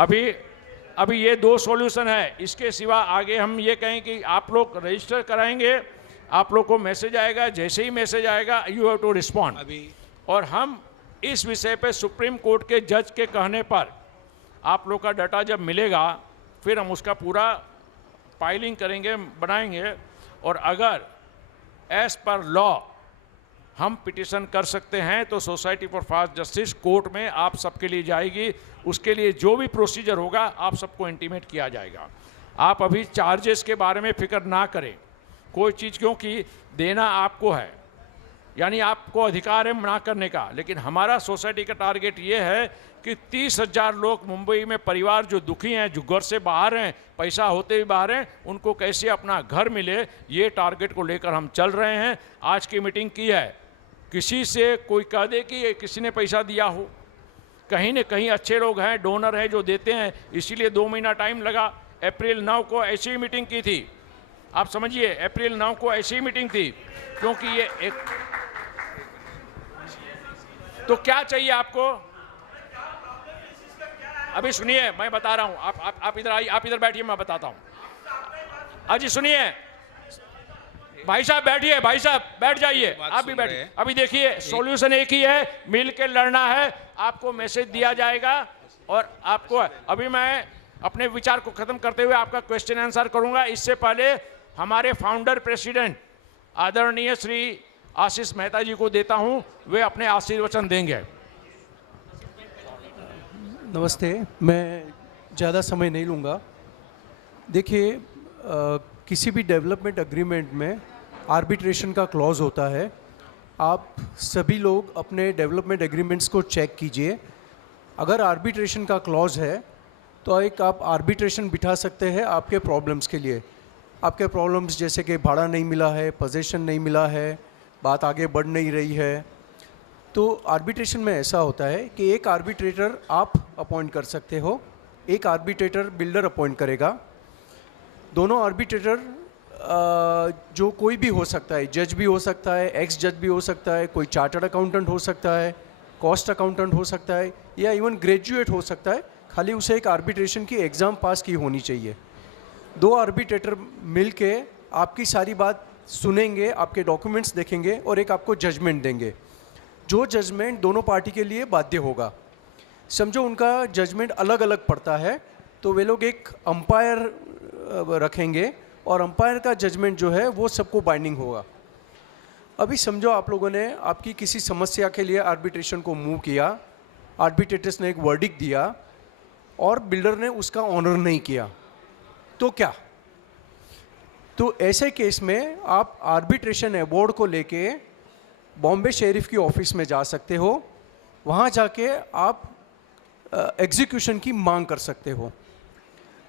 अभी अभी ये 2 सॉल्यूशन है। इसके सिवा आगे हम ये कहें कि आप लोग रजिस्टर कराएंगे, आप लोग को मैसेज आएगा, जैसे ही मैसेज आएगा यू हैव टू रिस्पॉन्ड। और हम इस विषय पे सुप्रीम कोर्ट के जज के कहने पर आप लोग का डाटा जब मिलेगा फिर हम उसका पूरा फाइलिंग करेंगे, बनाएंगे, और अगर एज पर लॉ हम पिटिशन कर सकते हैं तो society for fast justice court में आप सबके लिए जाएगी। उसके लिए जो भी प्रोसीजर होगा आप सबको इंटीमेट किया जाएगा। आप अभी चार्जेस के बारे में फिक्र ना करें, कोई चीज़, क्योंकि देना आपको है, यानी आपको अधिकार है मना करने का। लेकिन हमारा सोसाइटी का टारगेट ये है कि 30,000 लोग मुंबई में परिवार जो दुखी हैं, जो घर से बाहर हैं, पैसा होते भी बाहर हैं, उनको कैसे अपना घर मिले, ये टारगेट को लेकर हम चल रहे हैं। आज की मीटिंग की है, किसी से कोई कह दे कि किसी ने पैसा दिया हो, कहीं न कहीं अच्छे लोग हैं, डोनर हैं जो देते हैं, इसीलिए 2 महीना टाइम लगा। अप्रैल 9 को ऐसी ही मीटिंग की थी, आप समझिए, अप्रैल 9 को ऐसी ही मीटिंग थी, क्योंकि ये एक, तो क्या चाहिए आपको? अभी सुनिए, मैं बता रहा हूं, आप इधर आइए, आप इधर बैठिए, मैं बताता हूं। अजी सुनिए, भाई साहब बैठिए, भाई साहब बैठ जाइए, आप भी बैठिए। अभी देखिए, सॉल्यूशन एक ही है, मिल के लड़ना है। आपको मैसेज दिया जाएगा और आपको, अभी मैं अपने विचार को खत्म करते हुए आपका क्वेश्चन आंसर करूंगा। इससे पहले हमारे फाउंडर प्रेसिडेंट आदरणीय श्री आशीष मेहता जी को देता हूं, वे अपने आशीर्वचन देंगे। नमस्ते, मैं ज़्यादा समय नहीं लूँगा। देखिए, किसी भी डेवलपमेंट एग्रीमेंट में आर्बिट्रेशन का क्लॉज होता है। आप सभी लोग अपने डेवलपमेंट एग्रीमेंट्स को चेक कीजिए। अगर आर्बिट्रेशन का क्लॉज है तो एक आप आर्बिट्रेशन बिठा सकते हैं आपके प्रॉब्लम्स के लिए। आपके प्रॉब्लम्स जैसे कि भाड़ा नहीं मिला है, पोजीशन नहीं मिला है, बात आगे बढ़ नहीं रही है, तो आर्बिट्रेशन में ऐसा होता है कि एक आर्बिट्रेटर आप अपॉइंट कर सकते हो, एक आर्बिट्रेटर बिल्डर अपॉइंट करेगा। दोनों आर्बिट्रेटर जो कोई भी हो सकता है, जज भी हो सकता है, एक्स जज भी हो सकता है, कोई चार्टर्ड अकाउंटेंट हो सकता है, कॉस्ट अकाउंटेंट हो सकता है, या इवन ग्रेजुएट हो सकता है, खाली उसे एक आर्बिट्रेशन की एग्ज़ाम पास की होनी चाहिए। 2 आर्बिट्रेटर मिलके आपकी सारी बात सुनेंगे, आपके डॉक्यूमेंट्स देखेंगे और एक आपको जजमेंट देंगे, जो जजमेंट दोनों पार्टी के लिए बाध्य होगा। समझो उनका जजमेंट अलग अलग पड़ता है तो वे लोग एक अंपायर रखेंगे और अंपायर का जजमेंट जो है वो सबको बाइंडिंग होगा। अभी समझो आप लोगों ने आपकी किसी समस्या के लिए आर्बिट्रेशन को मूव किया, आर्बिट्रेटर्स ने एक वर्डिक्ट दिया और बिल्डर ने उसका ऑनर नहीं किया, तो क्या? तो ऐसे केस में आप आर्बिट्रेशन अवार्ड को लेके बॉम्बे शेरिफ की ऑफिस में जा सकते हो। वहाँ जाके आप एग्जीक्यूशन की मांग कर सकते हो।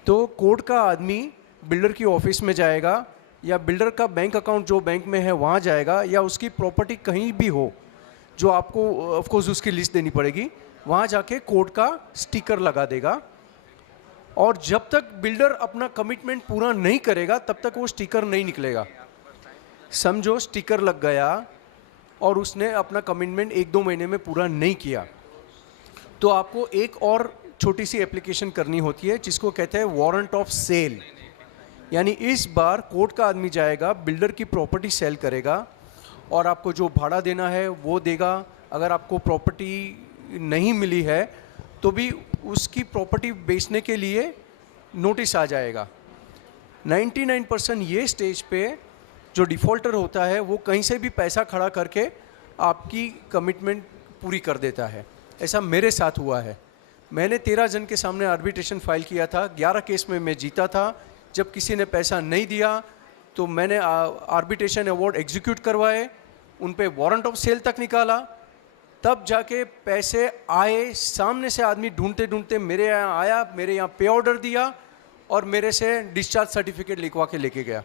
तो कोर्ट का आदमी बिल्डर की ऑफिस में जाएगा या बिल्डर का बैंक अकाउंट जो बैंक में है वहाँ जाएगा, या उसकी प्रॉपर्टी कहीं भी हो जो आपको ऑफ कोर्स उसकी लिस्ट देनी पड़ेगी, वहाँ जाके कोर्ट का स्टिकर लगा देगा। और जब तक बिल्डर अपना कमिटमेंट पूरा नहीं करेगा तब तक वो स्टिकर नहीं निकलेगा। समझो स्टिकर लग गया और उसने अपना कमिटमेंट 1-2 महीने में पूरा नहीं किया, तो आपको एक और छोटी सी एप्लीकेशन करनी होती है जिसको कहते हैं वारंट ऑफ सेल। यानी इस बार कोर्ट का आदमी जाएगा, बिल्डर की प्रॉपर्टी सेल करेगा और आपको जो भाड़ा देना है वो देगा। अगर आपको प्रॉपर्टी नहीं मिली है तो भी उसकी प्रॉपर्टी बेचने के लिए नोटिस आ जाएगा। 99% ये स्टेज पे जो डिफ़ॉल्टर होता है वो कहीं से भी पैसा खड़ा करके आपकी कमिटमेंट पूरी कर देता है। ऐसा मेरे साथ हुआ है। मैंने 13 जन के सामने आर्बिट्रेशन फाइल किया था, 11 केस में मैं जीता था। जब किसी ने पैसा नहीं दिया तो मैंने आर्बिट्रेशन अवार्ड एग्जीक्यूट करवाए, उन पे वारंट ऑफ सेल तक निकाला, तब जाके पैसे आए। सामने से आदमी ढूंढते ढूंढते मेरे यहाँ आया, मेरे यहाँ पे ऑर्डर दिया और मेरे से डिस्चार्ज सर्टिफिकेट लिखवा के लेके गया।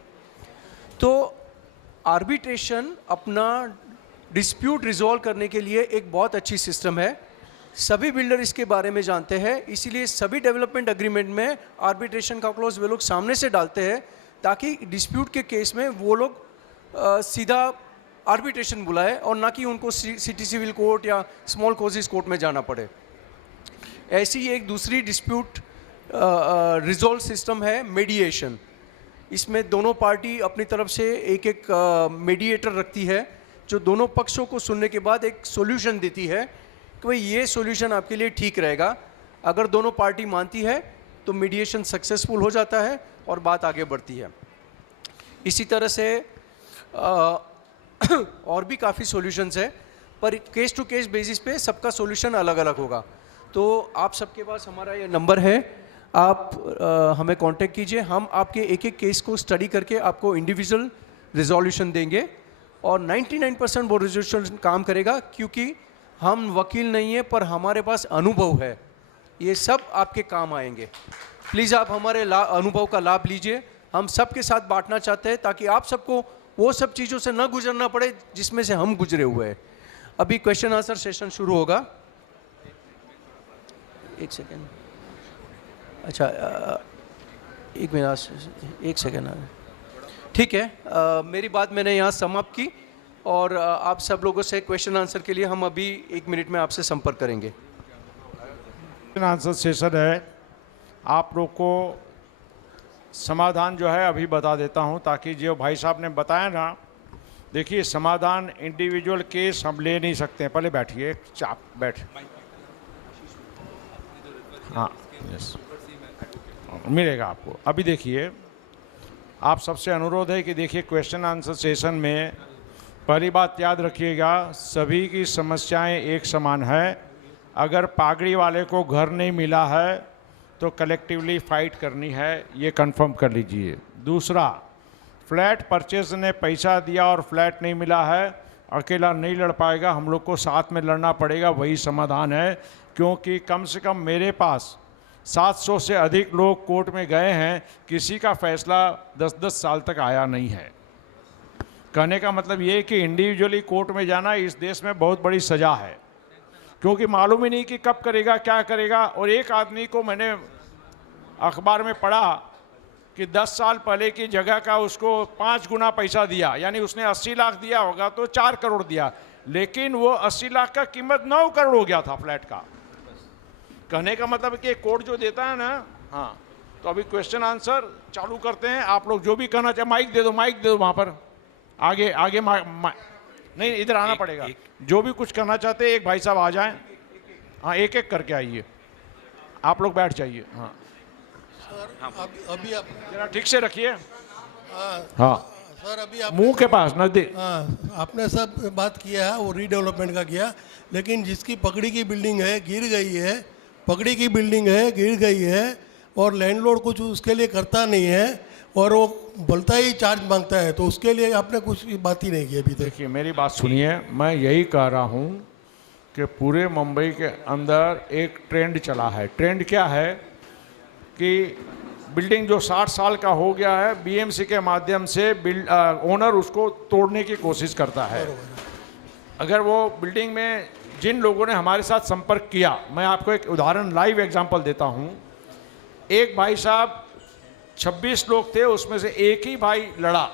तो आर्बिट्रेशन अपना डिस्प्यूट रिजॉल्व करने के लिए एक बहुत अच्छी सिस्टम है। सभी बिल्डर इसके बारे में जानते हैं, इसीलिए सभी डेवलपमेंट एग्रीमेंट में आर्बिट्रेशन का क्लॉज वे लोग सामने से डालते हैं ताकि डिस्प्यूट के केस में वो लोग सीधा आर्बिट्रेशन बुलाए और ना कि उनको सिटी सिविल कोर्ट या स्मॉल कोजेस कोर्ट में जाना पड़े। ऐसी एक दूसरी डिस्प्यूट रिजॉल्व सिस्टम है मेडिएशन। इसमें दोनों पार्टी अपनी तरफ से एक एक मीडिएटर रखती है जो दोनों पक्षों को सुनने के बाद एक सॉल्यूशन देती है कि भाई ये सॉल्यूशन आपके लिए ठीक रहेगा। अगर दोनों पार्टी मानती है तो मीडिएशन सक्सेसफुल हो जाता है और बात आगे बढ़ती है। इसी तरह से और भी काफ़ी सॉल्यूशंस है, पर केस टू केस बेसिस पे सबका सॉल्यूशन अलग अलग होगा। तो आप सबके पास हमारा ये नंबर है, आप हमें कांटेक्ट कीजिए। हम आपके एक एक केस को स्टडी करके आपको इंडिविजुअल रिजोल्यूशन देंगे और 99% वो रिजोल्यूशन काम करेगा, क्योंकि हम वकील नहीं है पर हमारे पास अनुभव है, ये सब आपके काम आएंगे। प्लीज़ आप हमारे अनुभव का लाभ लीजिए। हम सबके साथ बांटना चाहते हैं ताकि आप सबको वो सब चीज़ों से न गुजरना पड़े जिसमें से हम गुजरे हुए हैं। अभी क्वेश्चन आंसर सेशन शुरू होगा। एक सेकेंड, अच्छा एक मिनट, एक सेकेंड, ठीक है। मेरी बात मैंने यहाँ समाप्त की और आप सब लोगों से क्वेश्चन आंसर के लिए हम अभी 1 मिनट में आपसे संपर्क करेंगे। क्वेश्चन आंसर सेशन है, आप लोग को समाधान जो है अभी बता देता हूं ताकि जो भाई साहब ने बताया ना, देखिए समाधान इंडिविजुअल केस हम ले नहीं सकते हैं। पहले बैठिए, चाप बैठ, हाँ यस मिलेगा आपको। अभी देखिए, आप सबसे अनुरोध है कि देखिए क्वेश्चन आंसर सेशन में पहली बात याद रखिएगा, सभी की समस्याएं एक समान है। अगर पागड़ी वाले को घर नहीं मिला है तो कलेक्टिवली फाइट करनी है, ये कंफर्म कर लीजिए। दूसरा, फ्लैट परचेज ने पैसा दिया और फ्लैट नहीं मिला है, अकेला नहीं लड़ पाएगा, हम लोग को साथ में लड़ना पड़ेगा, वही समाधान है। क्योंकि कम से कम मेरे पास 700 से अधिक लोग कोर्ट में गए हैं, किसी का फैसला 10-10 साल तक आया नहीं है। कहने का मतलब ये कि इंडिविजुअली कोर्ट में जाना इस देश में बहुत बड़ी सज़ा है, क्योंकि मालूम ही नहीं कि कब करेगा, क्या करेगा। और एक आदमी को मैंने अखबार में पढ़ा कि 10 साल पहले की जगह का उसको 5 गुना पैसा दिया, यानी उसने 80 लाख दिया होगा तो 4 करोड़ दिया, लेकिन वो 80 लाख का कीमत 9 करोड़ हो गया था फ्लैट का। कहने का मतलब कि कोर्ट जो देता है ना, हाँ। तो अभी क्वेश्चन आंसर चालू करते हैं। आप लोग जो भी कहना चाहे, माइक दे दो, माइक दे दो वहाँ पर आगे आगे नहीं, इधर आना पड़ेगा। जो भी कुछ करना चाहते हैं, एक भाई साहब आ जाएं, हाँ एक एक करके आइए, आप लोग बैठ जाइए। हाँ सर, अभी आप जरा ठीक से रखिए, हाँ सर, अभी आप मुंह के पास नजदीक। हाँ, आपने सब बात किया है, वो रीडेवलपमेंट का किया, लेकिन जिसकी पगड़ी की बिल्डिंग है गिर गई है, पगड़ी की बिल्डिंग है गिर गई है और लैंडलॉर्ड कुछ उसके लिए करता नहीं है और वो बोलता ही चार्ज मांगता है, तो उसके लिए आपने कुछ बात ही नहीं की अभी तक। देखिए मेरी बात सुनिए, मैं यही कह रहा हूँ कि पूरे मुंबई के अंदर एक ट्रेंड चला है। ट्रेंड क्या है कि बिल्डिंग जो 60 साल का हो गया है, बीएमसी के माध्यम से ओनर उसको तोड़ने की कोशिश करता है। अगर वो बिल्डिंग में जिन लोगों ने हमारे साथ संपर्क किया, मैं आपको एक उदाहरण लाइव एग्जांपल देता हूँ। एक भाई साहब, 26 लोग थे, उसमें से एक ही भाई लड़ा।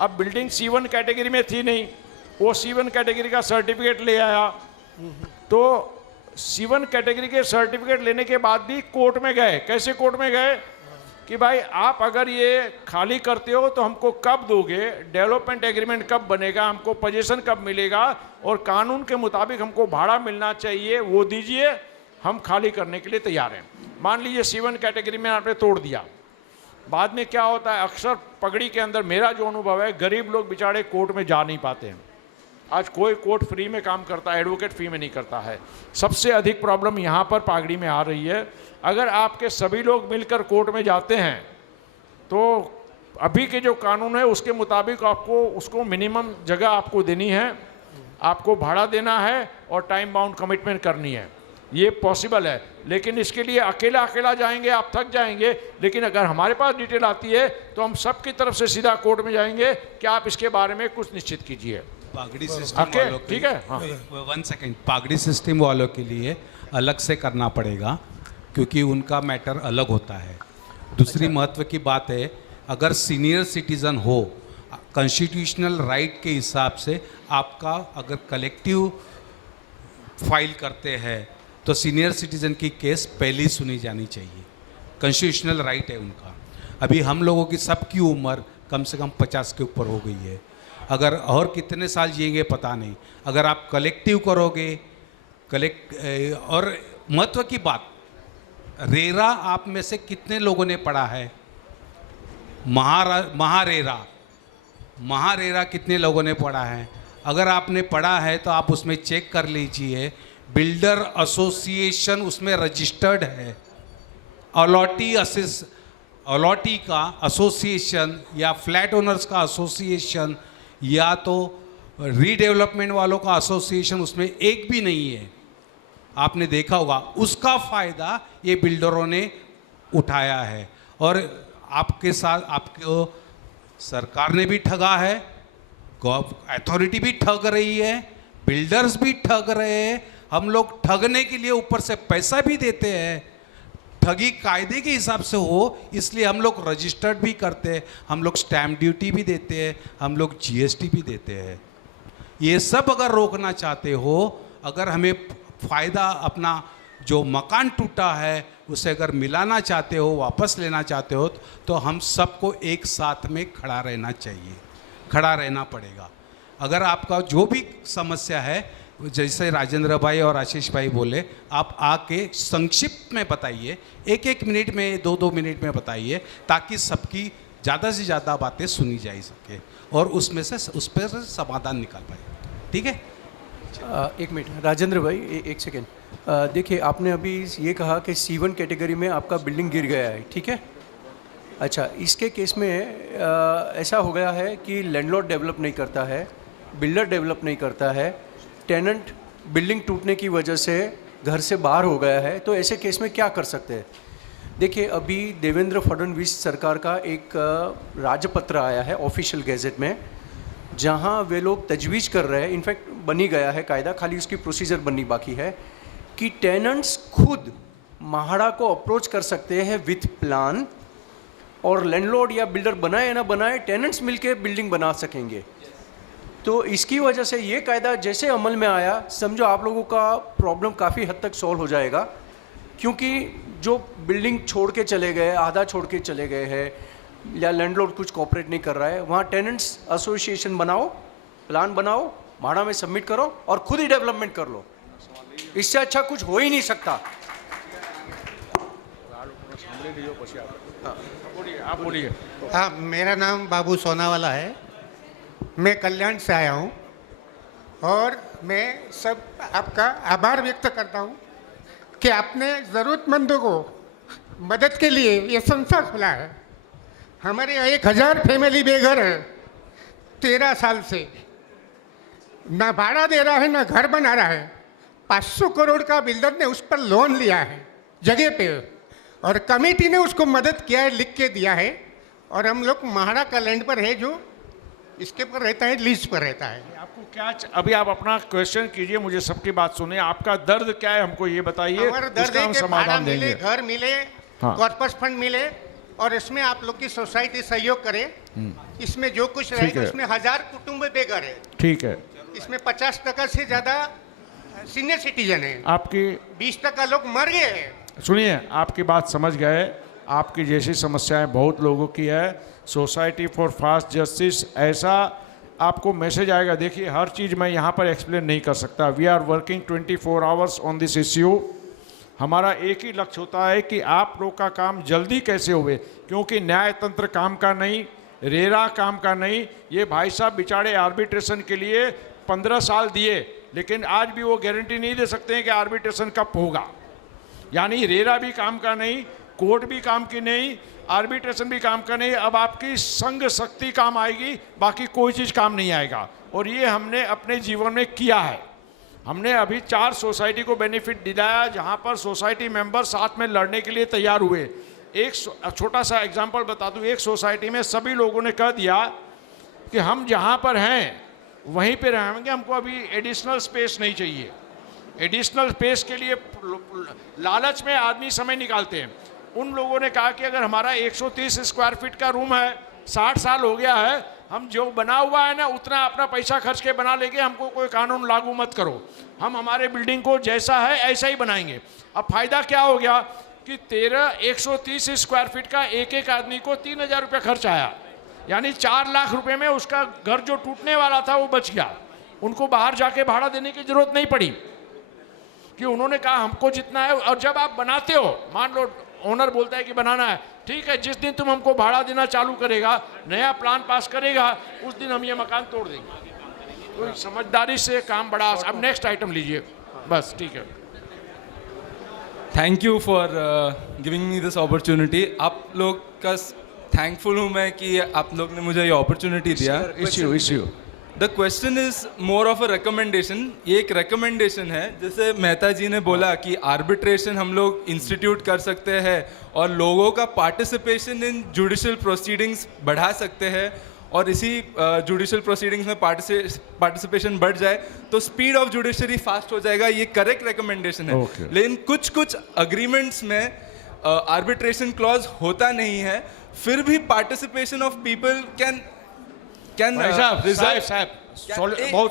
अब बिल्डिंग C1 कैटेगरी में थी नहीं, वो C1 कैटेगरी का सर्टिफिकेट ले आया। तो C1 कैटेगरी के सर्टिफिकेट लेने के बाद भी कोर्ट में गए। कैसे कोर्ट में गए कि भाई आप अगर ये खाली करते हो तो हमको कब दोगे, डेवलपमेंट एग्रीमेंट कब बनेगा, हमको पोजीशन कब मिलेगा, और कानून के मुताबिक हमको भाड़ा मिलना चाहिए, वो दीजिए, हम खाली करने के लिए तैयार हैं। मान लीजिए C1 कैटेगरी में आपने तोड़ दिया, बाद में क्या होता है, अक्सर पगड़ी के अंदर मेरा जो अनुभव है, गरीब लोग बेचारे कोर्ट में जा नहीं पाते हैं। आज कोई कोर्ट फ्री में काम करता है, एडवोकेट फ्री में नहीं करता है। सबसे अधिक प्रॉब्लम यहाँ पर पागड़ी में आ रही है। अगर आपके सभी लोग मिलकर कोर्ट में जाते हैं तो अभी के जो कानून है उसके मुताबिक आपको उसको मिनिमम जगह आपको देनी है, आपको भाड़ा देना है और टाइम बाउंड कमिटमेंट करनी है। ये पॉसिबल है, लेकिन इसके लिए अकेला अकेला जाएंगे आप थक जाएंगे। लेकिन अगर हमारे पास डिटेल आती है तो हम सबकी तरफ से सीधा कोर्ट में जाएंगे कि आप इसके बारे में कुछ निश्चित कीजिए। पागड़ी सिस्टम वालों के, ठीक है, हाँ। 1 सेकेंड, पागड़ी सिस्टम वालों के लिए अलग से करना पड़ेगा क्योंकि उनका मैटर अलग होता है। दूसरी महत्व की बात है, अगर सीनियर सिटीज़न हो, कॉन्स्टिट्यूशनल राइट के हिसाब से आपका अगर कलेक्टिव फाइल करते हैं तो सीनियर सिटीज़न की केस पहले ही सुनी जानी चाहिए। कॉन्स्टिट्यूशनल राइट है उनका। अभी हम लोगों की सबकी उम्र कम से कम 50 के ऊपर हो गई है। अगर और कितने साल जिएंगे पता नहीं। अगर आप कलेक्टिव करोगे और महत्व की बात, रेरा आप में से कितने लोगों ने पढ़ा है? महारेरा कितने लोगों ने पढ़ा है? अगर आपने पढ़ा है तो आप उसमें चेक कर लीजिए, बिल्डर एसोसिएशन उसमें रजिस्टर्ड है। अलॉटी का एसोसिएशन या फ्लैट ओनर्स का एसोसिएशन या तो रीडेवलपमेंट वालों का एसोसिएशन उसमें एक भी नहीं है। आपने देखा होगा, उसका फ़ायदा ये बिल्डरों ने उठाया है। और आपके साथ आपको सरकार ने भी ठगा है, अथॉरिटी भी ठग रही है, बिल्डर्स भी ठग रहे हैं। हम लोग ठगने के लिए ऊपर से पैसा भी देते हैं। ठगी कायदे के हिसाब से हो इसलिए हम लोग रजिस्टर्ड भी करते हैं, हम लोग स्टैम्प ड्यूटी भी देते हैं, हम लोग जीएसटी भी देते हैं। ये सब अगर रोकना चाहते हो, अगर हमें फ़ायदा अपना जो मकान टूटा है उसे अगर मिलाना चाहते हो, वापस लेना चाहते हो, तो हम सबको एक साथ में खड़ा रहना चाहिए, खड़ा रहना पड़ेगा। अगर आपका जो भी समस्या है, जैसे राजेंद्र भाई और आशीष भाई बोले, आप आके संक्षिप्त में बताइए, एक एक मिनट में, दो दो मिनट में बताइए, ताकि सबकी ज़्यादा से ज़्यादा बातें सुनी जा सके और उसमें से उस पर समाधान निकाल पाए। ठीक है? एक मिनट राजेंद्र भाई, एक सेकेंड। देखिए, आपने अभी ये कहा कि C1 कैटेगरी में आपका बिल्डिंग गिर गया है, ठीक है? अच्छा, इसके केस में ऐसा हो गया है कि लैंडलॉर्ड डेवलप नहीं करता है, बिल्डर डेवलप नहीं करता है, टेनेंट बिल्डिंग टूटने की वजह से घर से बाहर हो गया है, तो ऐसे केस में क्या कर सकते हैं? देखिए, अभी देवेंद्र फडणवीस सरकार का एक राजपत्र आया है ऑफिशियल गैजेट में, जहां वे लोग तजवीज़ कर रहे हैं, इनफैक्ट बनी गया है कायदा, खाली उसकी प्रोसीजर बननी बाकी है, कि टेनेंट्स खुद महाड़ा को अप्रोच कर सकते हैं विथ प्लान, और लैंडलॉर्ड या बिल्डर बनाए ना बनाए, टेनेंट्स मिलके बिल्डिंग बना सकेंगे। तो इसकी वजह से ये कायदा जैसे अमल में आया, समझो आप लोगों का प्रॉब्लम काफ़ी हद तक सॉल्व हो जाएगा, क्योंकि जो बिल्डिंग छोड़ के चले गए, आधा छोड़ के चले गए हैं, या लैंडलॉर्ड कुछ कोऑपरेट नहीं कर रहा है, वहाँ टेनेंट्स एसोसिएशन बनाओ, प्लान बनाओ, भाड़ा में सबमिट करो और खुद ही डेवलपमेंट कर लो। इससे अच्छा कुछ हो ही नहीं सकता। आप बोलिए। हाँ, मेरा नाम बाबू सोनावाला है, मैं कल्याण से आया हूँ और मैं सब आपका आभार व्यक्त करता हूँ कि आपने ज़रूरतमंदों को मदद के लिए ये संस्था खुला है। हमारे यहाँ 1000 फैमिली बेघर है, 13 साल से ना भाड़ा दे रहा है ना घर बना रहा है। 500 करोड़ का बिल्डर ने उस पर लोन लिया है जगह पे, और कमेटी ने उसको मदद किया है, लिख के दिया है, और हम लोग महाड़ा का लैंड पर है जो इसके पर रहता है, लीज पर रहता है। आपको क्या अभी आप अपना क्वेश्चन कीजिए, मुझे सबकी बात सुनिए। आपका दर्द क्या है हमको ये बताइए, हमारा दर्द है कि भाड़ा मिले, घर मिले, हाँ। कॉर्पस फंड मिले, और इसमें आप लोग की सोसाइटी सहयोग करे। इसमें जो कुछ रहेगा, इसमें 1000 कुटुंब बेघर है, ठीक है। इसमें 50% से ज़्यादा सीनियर सिटीजन है, आपकी 20% लोग मर गए हैं। सुनिए, आपकी बात समझ गए। आपकी जैसी समस्याएं बहुत लोगों की है। सोसाइटी फॉर फास्ट जस्टिस ऐसा आपको मैसेज आएगा। देखिए, हर चीज़ मैं यहाँ पर एक्सप्लेन नहीं कर सकता। We are working 24 hours on this issue. हमारा एक ही लक्ष्य होता है कि आप लोग का काम जल्दी कैसे हुए, क्योंकि न्याय तंत्र काम का नहीं, रेरा काम का नहीं। ये भाई साहब बेचारे आर्बिट्रेशन के लिए 15 साल दिए, लेकिन आज भी वो गारंटी नहीं दे सकते हैं कि आर्बिट्रेशन कब होगा। यानी रेरा भी काम का नहीं, कोर्ट भी काम की नहीं, आर्बिट्रेशन भी काम का नहीं। अब आपकी संघ शक्ति काम आएगी, बाकी कोई चीज़ काम नहीं आएगा। और ये हमने अपने जीवन में किया है। हमने अभी 4 सोसाइटी को बेनिफिट दिलाया, जहाँ पर सोसाइटी मेंबर साथ में लड़ने के लिए तैयार हुए। एक छोटा सा एग्जांपल बता दूँ। एक सोसाइटी में सभी लोगों ने कह दिया कि हम जहाँ पर हैं वहीं पे रहेंगे, हमको अभी एडिशनल स्पेस नहीं चाहिए। एडिशनल स्पेस के लिए लालच में आदमी समय निकालते हैं। उन लोगों ने कहा कि अगर हमारा 130 स्क्वायर फीट का रूम है, 60 साल हो गया है, हम जो बना हुआ है ना उतना अपना पैसा खर्च के बना लेंगे, हमको कोई कानून लागू मत करो, हम हमारे बिल्डिंग को जैसा है ऐसा ही बनाएंगे। अब फायदा क्या हो गया कि 130 स्क्वायर फीट का एक आदमी को 3,000 रुपये खर्च आया, यानी 4 लाख रुपए में उसका घर जो टूटने वाला था वो बच गया। उनको बाहर जाके भाड़ा देने की जरूरत नहीं पड़ी कि उन्होंने कहा हमको जितना है। और जब आप बनाते हो, मान लो ओनर बोलता है कि बनाना है, ठीक है, जिस दिन तुम हमको भाड़ा देना चालू करेगा, नया प्लान पास करेगा, उस दिन हम ये मकान तोड़ देंगे। तो समझदारी से काम बड़ा। अब नेक्स्ट आइटम लीजिए, बस ठीक है। Thank you for giving me this opportunity. आप लोग का थैंकफुल हूँ मैं कि आप लोग ने मुझे ये अपॉर्चुनिटी दिया। Issue the question is more of a recommendation. ये एक रिकमेंडेशन है, जैसे मेहता जी ने बोला कि आर्बिट्रेशन हम लोग इंस्टीट्यूट कर सकते हैं और लोगों का पार्टिसिपेशन इन जुडिशल प्रोसीडिंग्स बढ़ा सकते हैं, और इसी जुडिशल प्रोसीडिंग्स में पार्टिसिपेशन बढ़ जाए तो स्पीड ऑफ जुडिशरी फास्ट हो जाएगा। ये करेक्ट रिकमेंडेशन है। लेकिन कुछ अग्रीमेंट्स में आर्बिट्रेशन क्लॉज होता नहीं है, फिर भी पार्टिसिपेशन ऑफ पीपल कैन बहुत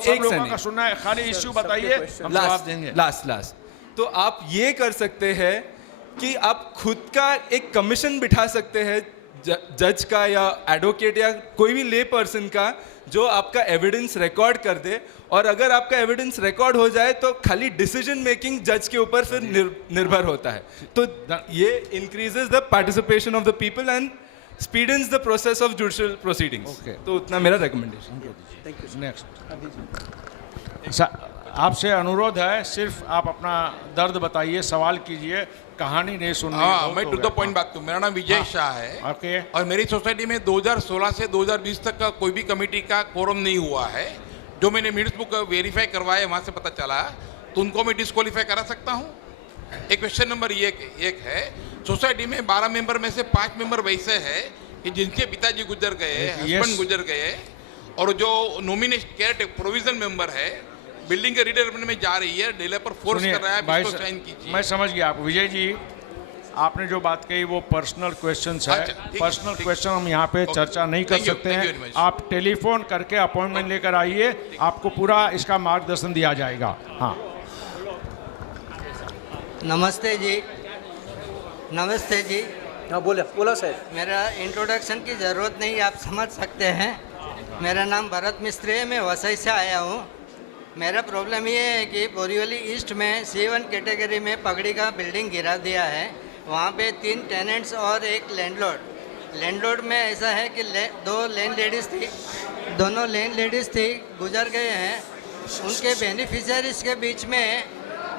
सब लोगों का सुनना है, खाली इश्यू बताइए, हम जवाब देंगे। लास्ट तो आप ये कर सकते हैं कि आप खुद का एक कमीशन बिठा सकते हैं, जज का या एडवोकेट या कोई भी ले पर्सन का, जो आपका एविडेंस रिकॉर्ड कर दे। और अगर आपका एविडेंस रिकॉर्ड हो जाए तो खाली डिसीजन मेकिंग जज के ऊपर फिर निर्भर होता है। तो ये increases the participation of the people and speedens the process of judicial proceedings. तो उतना मेरा रिकमेंडेशन। नेक्स्ट आपसे अनुरोध है, सिर्फ आप अपना दर्द बताइए, सवाल कीजिए, कहानी नहीं सुननी। हाँ, मैं टू द पॉइंट बात करूँ। मेरा नाम विजय शाह है। ओके। और मेरी सोसाइटी में 2016 से 2020 तक का कोई भी कमेटी का कोरम नहीं हुआ है। जो मैंने मिनट्स बुक वेरीफाई करवाया वहाँ से पता चला, तो उनको मैं डिस्क्वालीफाई करा सकता हूँ। एक क्वेश्चन नंबर एक है, सोसाइटी में 12 मेंबर में से 5 मेंबर वैसे है कि जिनके पिताजी गुजर गए, हस्बैंड गुजर गए, और जो नॉमिनेशन केयर प्रोविजन मेंबर है, बिल्डिंग के रीडेवलपमेंट में जा रही है, डेवलपर फोर्स कर रहा है, इसको साइन कीजिए। मैं समझ गया आप विजय जी, आपने जो बात कही वो पर्सनल क्वेश्चंस है। पर्सनल क्वेश्चन हम यहाँ पे चर्चा नहीं कर सकते हैं। आप टेलीफोन करके अपॉइंटमेंट लेकर आइए, आपको पूरा इसका मार्गदर्शन दिया जाएगा। हाँ, नमस्ते जी। नमस्ते जी। हाँ बोला साहब। मेरा इंट्रोडक्शन की ज़रूरत नहीं, आप समझ सकते हैं। मेरा नाम भरत मिस्त्री है, मैं वसई से आया हूँ। मेरा प्रॉब्लम ये है कि बोरीवली ईस्ट में C1 कैटेगरी में पगड़ी का बिल्डिंग गिरा दिया है। वहाँ पे 3 टेनेंट्स और एक लैंडलॉर्ड में ऐसा है कि 2 लैंड लेडीज़ थी, दोनों लैंड लेडीज़ थी, गुजर गए हैं। उनके बेनिफिशियरीज के बीच में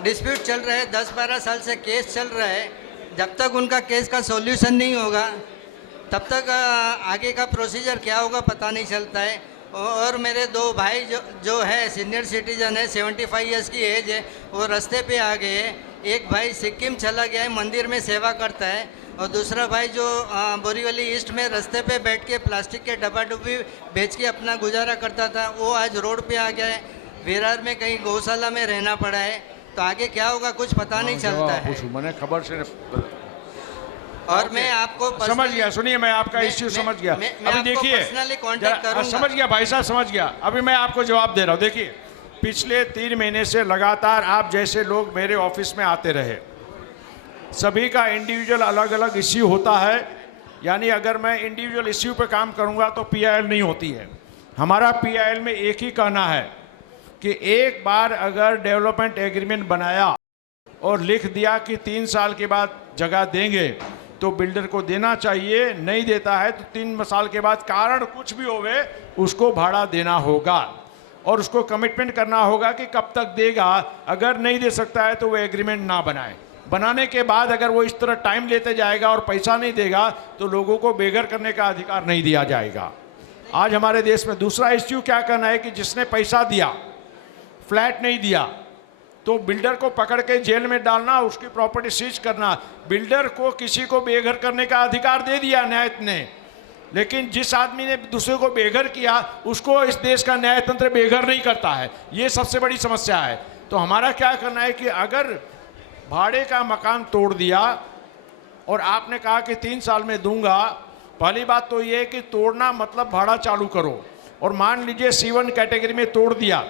डिस्प्यूट चल रहा है, 10-12 साल से केस चल रहा है। जब तक उनका केस का सॉल्यूशन नहीं होगा तब तक आगे का प्रोसीजर क्या होगा पता नहीं चलता है। और मेरे 2 भाई जो है सीनियर सिटीजन है, 75 ईयर्स की एज है, वो रास्ते पे आ गए। एक भाई सिक्किम चला गया है, मंदिर में सेवा करता है, और दूसरा भाई जो बोरीवली ईस्ट में रास्ते पे बैठ के प्लास्टिक के डब्बा डुब्बी बेच के अपना गुजारा करता था, वो आज रोड पे आ गया है। विरार में कहीं गौशाला में रहना पड़ा है। तो आगे क्या होगा कुछ पता नहीं चलता है। मैंने खबर से और मैं आपको समझ गया। सुनिए, मैं आपका इश्यू समझ गया। अभी देखिए, समझ गया भाई साहब, समझ गया। अभी मैं आपको जवाब दे रहा हूँ। देखिए, पिछले 3 महीने से लगातार आप जैसे लोग मेरे ऑफिस में आते रहे, सभी का इंडिविजुअल अलग अलग इश्यू होता है। यानी अगर मैं इंडिविजुअल इश्यू पे काम करूँगा तो PIL नहीं होती है। हमारा PIL में एक ही कहना है कि एक बार अगर डेवलपमेंट एग्रीमेंट बनाया और लिख दिया कि 3 साल के बाद जगह देंगे, तो बिल्डर को देना चाहिए। नहीं देता है तो 3 साल के बाद कारण कुछ भी होवे उसको भाड़ा देना होगा, और उसको कमिटमेंट करना होगा कि कब तक देगा। अगर नहीं दे सकता है तो वो एग्रीमेंट ना बनाए। बनाने के बाद अगर वो इस तरह टाइम लेते जाएगा और पैसा नहीं देगा तो लोगों को बेघर करने का अधिकार नहीं दिया जाएगा। आज हमारे देश में दूसरा इश्यू क्या करना है कि जिसने पैसा दिया, फ्लैट नहीं दिया, तो बिल्डर को पकड़ के जेल में डालना, उसकी प्रॉपर्टी सीज करना। बिल्डर को किसी को बेघर करने का अधिकार दे दिया न्यायतंत्र ने, लेकिन जिस आदमी ने दूसरे को बेघर किया उसको इस देश का न्यायतंत्र बेघर नहीं करता है। ये सबसे बड़ी समस्या है। तो हमारा क्या करना है कि अगर भाड़े का मकान तोड़ दिया और आपने कहा कि 3 साल में दूंगा, पहली बात तो ये है कि तोड़ना मतलब भाड़ा चालू करो। और मान लीजिए C1 कैटेगरी में तोड़ दिया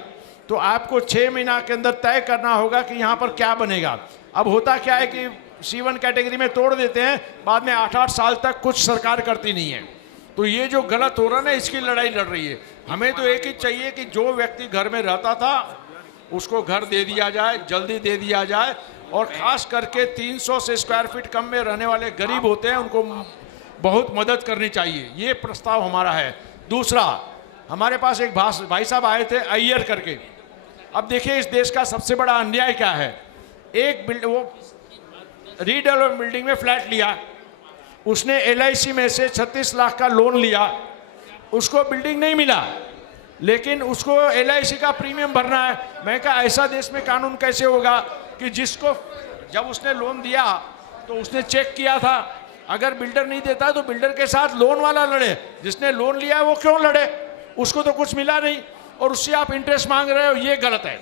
तो आपको 6 महीना के अंदर तय करना होगा कि यहाँ पर क्या बनेगा। अब होता क्या है कि C1 कैटेगरी में तोड़ देते हैं, बाद में 8-8 साल तक कुछ सरकार करती नहीं है। तो ये जो गलत हो रहा है ना, इसकी लड़ाई लड़ रही है। हमें तो एक ही चाहिए कि जो व्यक्ति घर में रहता था उसको घर दे दिया जाए, जल्दी दे दिया जाए, और ख़ास करके 300 से स्क्वायर फीट कम में रहने वाले गरीब होते हैं, उनको बहुत मदद करनी चाहिए। ये प्रस्ताव हमारा है। दूसरा, हमारे पास एक भाई साहब आए थे अय्यर करके। अब देखिए इस देश का सबसे बड़ा अन्याय क्या है, एक वो रीडेवलपमेंट बिल्डिंग में फ्लैट लिया, उसने LIC में से 36 लाख का लोन लिया, उसको बिल्डिंग नहीं मिला, लेकिन उसको LIC का प्रीमियम भरना है। मैं कहा ऐसा देश में कानून कैसे होगा कि जिसको जब उसने लोन दिया तो उसने चेक किया था, अगर बिल्डर नहीं देता तो बिल्डर के साथ लोन वाला लड़े, जिसने लोन लिया है वो क्यों लड़े, उसको तो कुछ मिला नहीं और उससे आप इंटरेस्ट मांग रहे हो। ये गलत है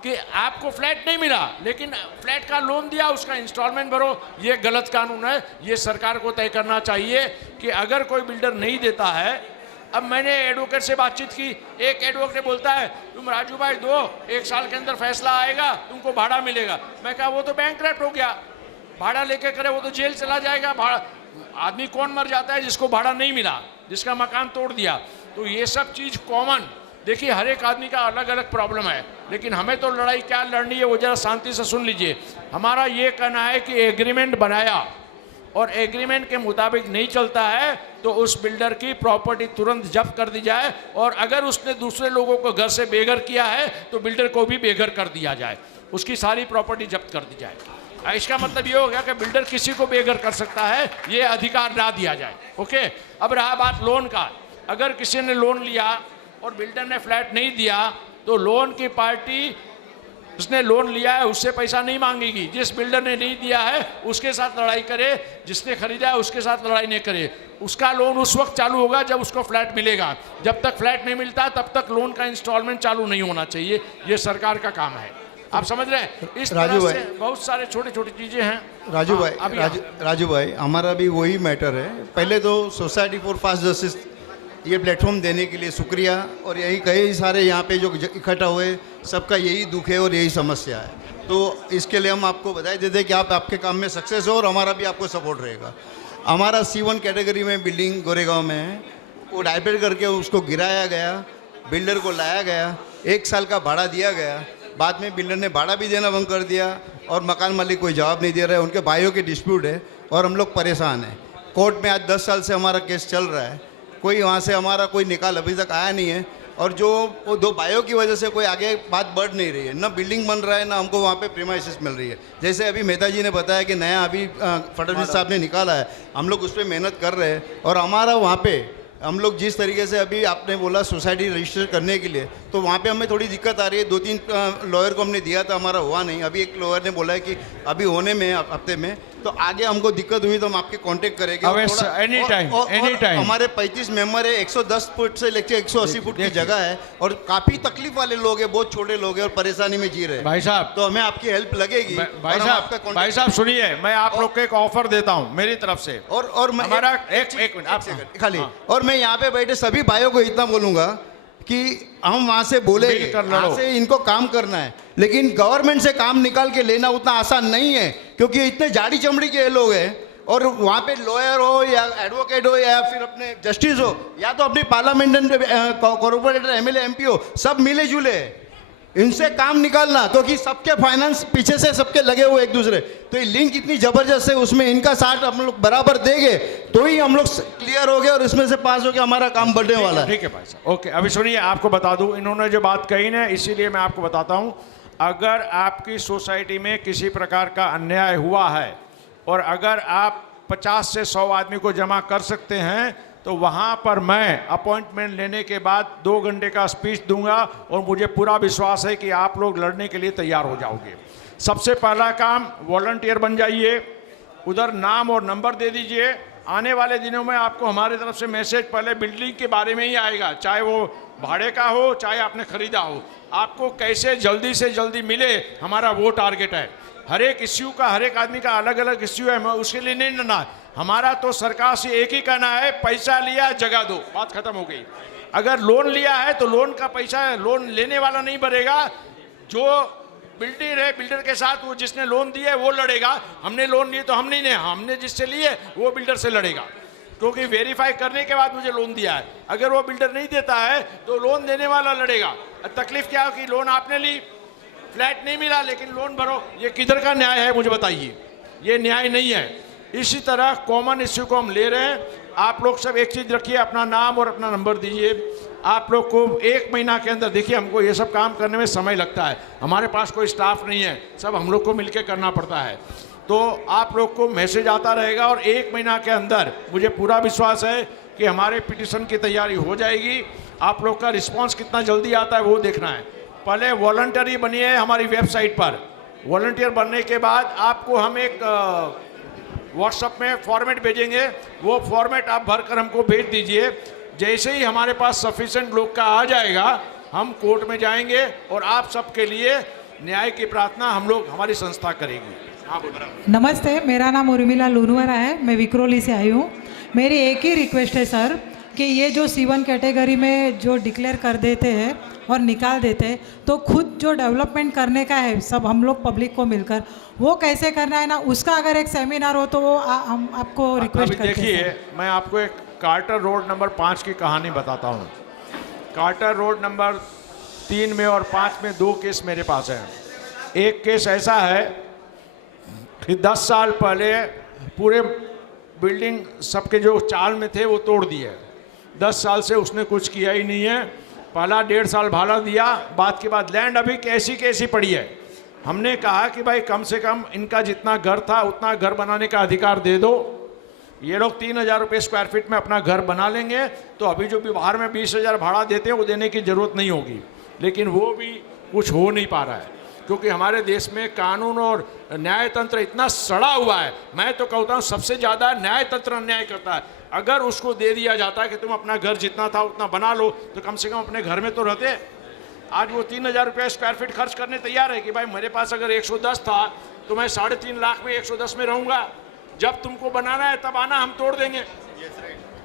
कि आपको फ्लैट नहीं मिला लेकिन फ्लैट का लोन दिया, उसका इंस्टॉलमेंट भरो, ये गलत कानून है। ये सरकार को तय करना चाहिए कि अगर कोई बिल्डर नहीं देता है। अब मैंने एडवोकेट से बातचीत की, एक एडवोकेट बोलता है तुम राजू भाई दो, 1 साल के अंदर फैसला आएगा, तुमको भाड़ा मिलेगा। मैं कहा वो तो बैंकरप्ट हो गया, भाड़ा लेके करे वो तो जेल चला जाएगा। भाड़ा आदमी कौन मर जाता है जिसको भाड़ा नहीं मिला, जिसका मकान तोड़ दिया। तो ये सब चीज़ कॉमन, देखिए हर एक आदमी का अलग अलग प्रॉब्लम है, लेकिन हमें तो लड़ाई क्या लड़नी है वो जरा शांति से सुन लीजिए। हमारा ये कहना है कि एग्रीमेंट बनाया और एग्रीमेंट के मुताबिक नहीं चलता है तो उस बिल्डर की प्रॉपर्टी तुरंत जब्त कर दी जाए, और अगर उसने दूसरे लोगों को घर से बेघर किया है तो बिल्डर को भी बेघर कर दिया जाए, उसकी सारी प्रॉपर्टी जब्त कर दी जाए। इसका मतलब ये हो गया कि बिल्डर किसी को बेघर कर सकता है, ये अधिकार ना दिया जाए। ओके, अब रहा बात लोन का। अगर किसी ने लोन लिया और बिल्डर ने फ्लैट नहीं दिया तो लोन की पार्टी उसने लोन लिया है उससे पैसा नहीं मांगेगी। जिस बिल्डर ने नहीं दिया है उसके साथ लड़ाई करे, जिसने खरीदा है उसके साथ लड़ाई नहीं करे। उसका लोन उस वक्त चालू होगा जब उसको फ्लैट मिलेगा, जब तक फ्लैट नहीं मिलता तब तक लोन का इंस्टॉलमेंट चालू नहीं होना चाहिए। ये सरकार का काम है, आप समझ रहे हैं। इस तरह से बहुत सारे छोटी छोटी चीजें हैं। राजू भाई हमारा भी वही मैटर है। पहले तो सोसाइटी फॉर फास्ट जस्टिस ये प्लेटफॉर्म देने के लिए शुक्रिया, और यही कई सारे यहाँ पे जो इकट्ठा हुए सबका यही दुख है और यही समस्या है। तो इसके लिए हम आपको बधाई देते हैं कि आप आपके काम में सक्सेस हो और हमारा भी आपको सपोर्ट रहेगा। हमारा C1 कैटेगरी में बिल्डिंग गोरेगांव में है, वो डाइवर्ट करके उसको गिराया गया, बिल्डर को लाया गया, 1 साल का भाड़ा दिया गया, बाद में बिल्डर ने भाड़ा भी देना बंद कर दिया और मकान मालिक कोई जवाब नहीं दे रहा है। उनके भाइयों के डिस्प्यूट है और हम लोग परेशान हैं। कोर्ट में आज 10 साल से हमारा केस चल रहा है, कोई वहाँ से हमारा कोई निकाल अभी तक आया नहीं है, और जो वो 2 भाइयों की वजह से कोई आगे बात बढ़ नहीं रही है। ना बिल्डिंग बन रहा है, ना हमको वहाँ पे प्रीमाइसेस मिल रही है। जैसे अभी मेहता जी ने बताया कि नया अभी फडणवीस साहब ने निकाला है, हम लोग उस पर मेहनत कर रहे हैं। और हमारा वहाँ पे हम लोग जिस तरीके से अभी आपने बोला सोसाइटी रजिस्टर करने के लिए, तो वहाँ पे हमें थोड़ी दिक्कत आ रही है। 2-3 लॉयर को हमने दिया था, हमारा हुआ नहीं। अभी एक लॉयर ने बोला है कि अभी होने में हफ्ते में, तो आगे हमको दिक्कत हुई तो हम आपके कांटेक्ट करेंगे। एनी टाइम हमारे 35 मेंबर है, 110 फुट से लेकर 180 फुट की जगह है, और काफ़ी तकलीफ वाले लोग हैं, बहुत छोटे लोग हैं और परेशानी में जी रहे हैं। भाई साहब, तो हमें आपकी हेल्प लगेगी। भाई साहब सुनिए, मैं आप लोग को एक ऑफर देता हूँ मेरी तरफ से। और मैं हमारा एक मिनट खाली, और मैं यहाँ पे बैठे सभी भाइयों को इतना बोलूँगा कि हम वहाँ से बोलेंगे, वहाँ से इनको काम करना है, लेकिन गवर्नमेंट से काम निकाल के लेना उतना आसान नहीं है, क्योंकि इतने जाड़ी चमड़ी के लोग हैं। और वहाँ पे लॉयर हो या एडवोकेट हो या फिर अपने जस्टिस हो या तो अपनी पार्लियामेंट कॉर्पोरेटर MLA MP हो, सब मिले जुले, इनसे काम निकालना, क्योंकि सबके फाइनेंस पीछे से सबके लगे हुए एक दूसरे। तो ये लिंक इतनी जबरदस्त है, उसमें इनका साथ हम लोग बराबर देंगे तो ही हम लोग क्लियर हो गए और इसमें से पास हो गया, हमारा काम बढ़ने वाला है। ठीक है भाई साहब, ओके। अभी सुनिए, आपको बता दूं, इन्होंने जो बात कही ना, इसीलिए मैं आपको बताता हूं। अगर आपकी सोसाइटी में किसी प्रकार का अन्याय हुआ है और अगर आप 50 से 100 आदमी को जमा कर सकते हैं तो वहाँ पर मैं अपॉइंटमेंट लेने के बाद 2 घंटे का स्पीच दूंगा और मुझे पूरा विश्वास है कि आप लोग लड़ने के लिए तैयार हो जाओगे। सबसे पहला काम, वॉलंटियर बन जाइए, उधर नाम और नंबर दे दीजिए। आने वाले दिनों में आपको हमारी तरफ से मैसेज पहले बिल्डिंग के बारे में ही आएगा, चाहे वो भाड़े का हो चाहे आपने खरीदा हो। आपको कैसे जल्दी से जल्दी मिले, हमारा वो टारगेट है। हर एक इश्यू का, हर एक आदमी का अलग अलग इश्यू है, उसके लिए नहीं लड़ना। हमारा तो सरकार से एक ही कहना है, पैसा लिया जगह दो, बात खत्म हो गई। अगर लोन लिया है तो लोन का पैसा लोन लेने वाला नहीं भरेगा, जो बिल्डर है, बिल्डर के साथ वो जिसने लोन दिया है वो लड़ेगा। हमने लोन लिए तो हम नहीं, हमने जिससे लिए वो बिल्डर से लड़ेगा, क्योंकि वेरीफाई करने के बाद मुझे लोन दिया है। अगर वो बिल्डर नहीं देता है तो लोन देने वाला लड़ेगा। तकलीफ क्या हो कि लोन आपने ली, फ्लैट नहीं मिला, लेकिन लोन भरो, ये किधर का न्याय है मुझे बताइए? ये न्याय नहीं है। इसी तरह कॉमन इश्यू को हम ले रहे हैं। आप लोग सब एक चीज़ रखिए, अपना नाम और अपना नंबर दीजिए। आप लोग को 1 महीना के अंदर, देखिए हमको ये सब काम करने में समय लगता है, हमारे पास कोई स्टाफ नहीं है, सब हम लोग को मिलकर करना पड़ता है। तो आप लोग को मैसेज आता रहेगा और 1 महीना के अंदर मुझे पूरा विश्वास है कि हमारे पिटीशन की तैयारी हो जाएगी। आप लोग का रिस्पांस कितना जल्दी आता है वो देखना है। पहले वॉलंटरी बनिए हमारी वेबसाइट पर। वॉलंटियर बनने के बाद आपको हम एक व्हाट्सएप में फॉर्मेट भेजेंगे, वो फॉर्मेट आप भरकर हमको भेज दीजिए। जैसे ही हमारे पास सफिशिएंट लोग का आ जाएगा, हम कोर्ट में जाएंगे और आप सबके लिए न्याय की प्रार्थना हम लोग, हमारी संस्था करेगी। हाँ नमस्ते, मेरा नाम उर्मिला लूनवरा है, मैं विक्रोली से आई हूँ। मेरी एक ही रिक्वेस्ट है सर कि ये जो C1 कैटेगरी में जो डिक्लेयर कर देते हैं और निकाल देते हैं, तो खुद जो डेवलपमेंट करने का है सब हम लोग पब्लिक को मिलकर, वो कैसे करना है ना, उसका अगर एक सेमिनार हो तो वो हम आपको रिक्वेस्ट करते हैं। देखिए, मैं आपको एक कार्टर रोड नंबर 5 की कहानी बताता हूँ। कार्टर रोड नंबर 3 में और 5 में 2 केस मेरे पास हैं। एक केस ऐसा है कि 10 साल पहले पूरे बिल्डिंग सबके जो चाल में थे वो तोड़ दिए। 10 साल से उसने कुछ किया ही नहीं है। पहला 1.5 साल भाड़ा दिया, बाद के बाद लैंड अभी कैसी पड़ी है। हमने कहा कि भाई कम से कम इनका जितना घर था उतना घर बनाने का अधिकार दे दो। ये लोग 3,000 रुपये स्क्वायर फीट में अपना घर बना लेंगे, तो अभी जो भी बाहर में 20,000 भाड़ा देते हैं वो देने की ज़रूरत नहीं होगी। लेकिन वो भी कुछ हो नहीं पा रहा है, क्योंकि हमारे देश में कानून और न्याय तंत्र इतना सड़ा हुआ है। मैं तो कहता हूँ सबसे ज़्यादा न्याय तंत्र अन्याय करता है। अगर उसको दे दिया जाता कि तुम अपना घर जितना था उतना बना लो, तो कम से कम अपने घर में तो रहते। आज वो 3,000 रुपये स्क्वायर फीट खर्च करने तैयार है कि भाई मेरे पास अगर 110 था तो मैं 3.5 लाख में 110 में रहूँगा, जब तुमको बनाना है तब आना, हम तोड़ देंगे।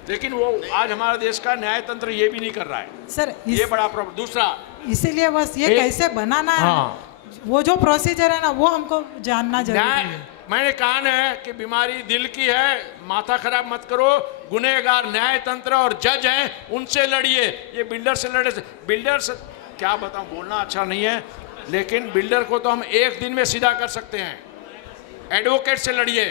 लेकिन वो आज हमारा देश का न्याय तंत्र ये भी नहीं कर रहा है सर। ये बड़ा प्रॉब्लम। दूसरा, इसीलिए बस ये कैसे बनाना है, वो जो प्रोसीजर है ना वो हमको जानना जरूरी है। मैंने कहा है कि बीमारी दिल की है, माथा खराब मत करो। गुनहगार न्याय तंत्र और जज हैं, उनसे लड़िए। ये बिल्डर से लड़े, बिल्डर से क्या बताऊं, बोलना अच्छा नहीं है, लेकिन बिल्डर को तो हम 1 दिन में सीधा कर सकते हैं। एडवोकेट से लड़िए